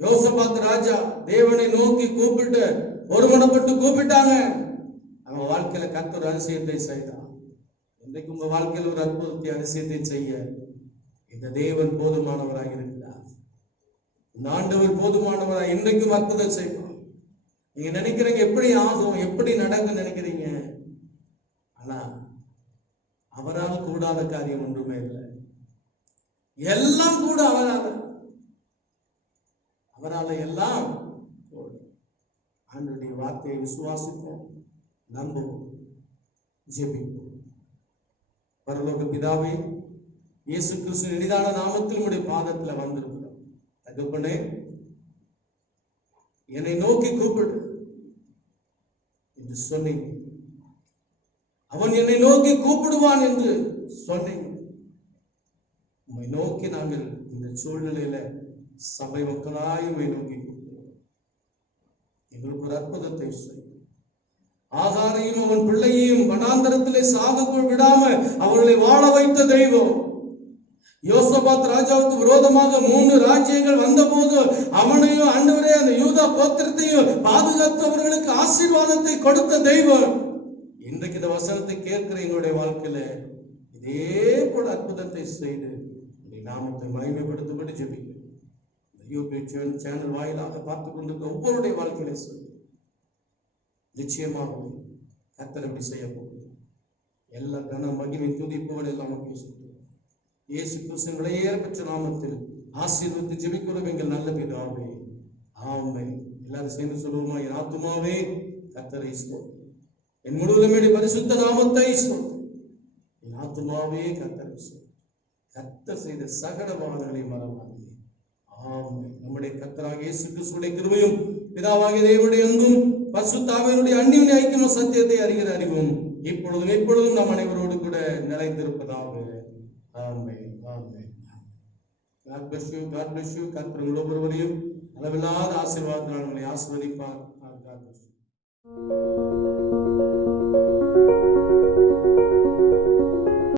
யோசபாத் ராஜா தேவனை நோக்கி கூப்பிட்டு ஒருமனப்பட்டு கூப்பிட்டாங்க. அவங்க வாழ்க்கையில கர்த்தர் ஒரு அதிசயத்தை செய்தார். இன்றைக்கு உங்க வாழ்க்கையில் ஒரு அற்புதத்தை, அதிசயத்தை செய்ய இந்த தேவன் போதுமானவராக இருக்கிறார். இந்த ஆண்டவர் போதுமானவராக இன்றைக்கும் அற்புதம் செய்வார். நீங்க நினைக்கிறீங்க எப்படி ஆகும், எப்படி நடக்கும் நினைக்கிறீங்க. ஆனா அவரால் கூடாத காரியம் ஒன்றுமே இல்லை. எல்லாம் கூட அவரால் எல்லாம். ஆண்டவருடைய வார்த்தையை விசுவாசிப்போம், நம்புவோம், ஜெபிப்போம். பரலோக பிதாவே, இயேசு கிறிஸ்து எளிதான நாமத்தில் உம்முடைய பாதத்துல வந்திருக்கிறோம். தகப்பனே, என்னை நோக்கி கூப்பிடு என்று சொன்னீங்க. அவன் என்னை நோக்கி கூப்பிடுவான் என்று சொன்னீங்க. உம்மை நோக்கி நாங்கள் இந்த சூழ்நிலையில சபை மக்களாய் உம்மை நோக்கி கூப்பிடுவோம். எங்களுக்கு ஒரு அற்புதத்தை செய்யும். ஆகாரையும் அவன் பிள்ளையையும் வனாந்தரத்திலே சாகக்குள் விடாம அவர்களை வாழ வைத்த தெய்வம். யோசபாத் ராஜாவுக்கு விரோதமாக 3 ராஜ்யங்கள் வந்த போது அவனையும் ஆண்டவரே அந்த யூதா கோத்திரத்தையும் பாதுகாத்தவர்களுக்கு ஆசீர்வாதத்தை கொடுத்த தெய்வம். இன்றைக்கு இந்த வசனத்தை கேட்கிற எங்களுடைய வாழ்க்கையில இதே போல அற்புதத்தை செய்து நாமத்தை மகிமைப்படுத்தும்படி ஜெபிக்கிறோம். யூடியூப் சேனல் வாயிலாக பார்த்து கொண்டிருக்க ஒவ்வொருடைய வாழ்க்கையில சொல்லி நிச்சயமாக கர்த்தர் எப்படி செய்ய போகுது. எல்லா கன மகிமை துதிப்புகள் எல்லாம் சொல்லுவோம். இயேசு கிறிஸ்துவின் விலையேற பெற்ற நாமத்தில் ஆசீர்வதித்து ஜெபிக்கிறோம் எங்கள் நல்ல பிதாவே, ஆமென். எல்லாரும் சேர்ந்து சொல்லுவோமா? என் ஆத்துமாவே கர்த்தரை ஸ்தோத்திரி, என் முழுவதுமே பரிசுத்த நாமத்தை ஸ்தோத்திரி. என் ஆத்துமாவே கர்த்தரை ஸ்தோத்திரி. கர்த்தர் செய்த சகல வானங்களை மறவாதே. ஆமென். நம்முடைய கர்த்தராகிய இயேசு கிறிஸ்துவின் கிருபையும் பிதாவாகிய தேவனுடைய அன்பும் பரிசுத்த ஆவியினுடைய அந்நிய ஐக்கியமும் சத்தியத்தை அறிகிற அறிவும் இப்பொழுதும் எப்பொழுதும் நம் அனைவரோடு கூட நிலைத்திருப்பதாக. ஆமென். ஆமென். God bless you. God bless you. கர்த்தர் உங்கள் ஒவ்வொருவரையும் அளவில்லாத ஆசீர்வாதத்தினால் உங்களை ஆசீர்வதிப்பார். God bless you.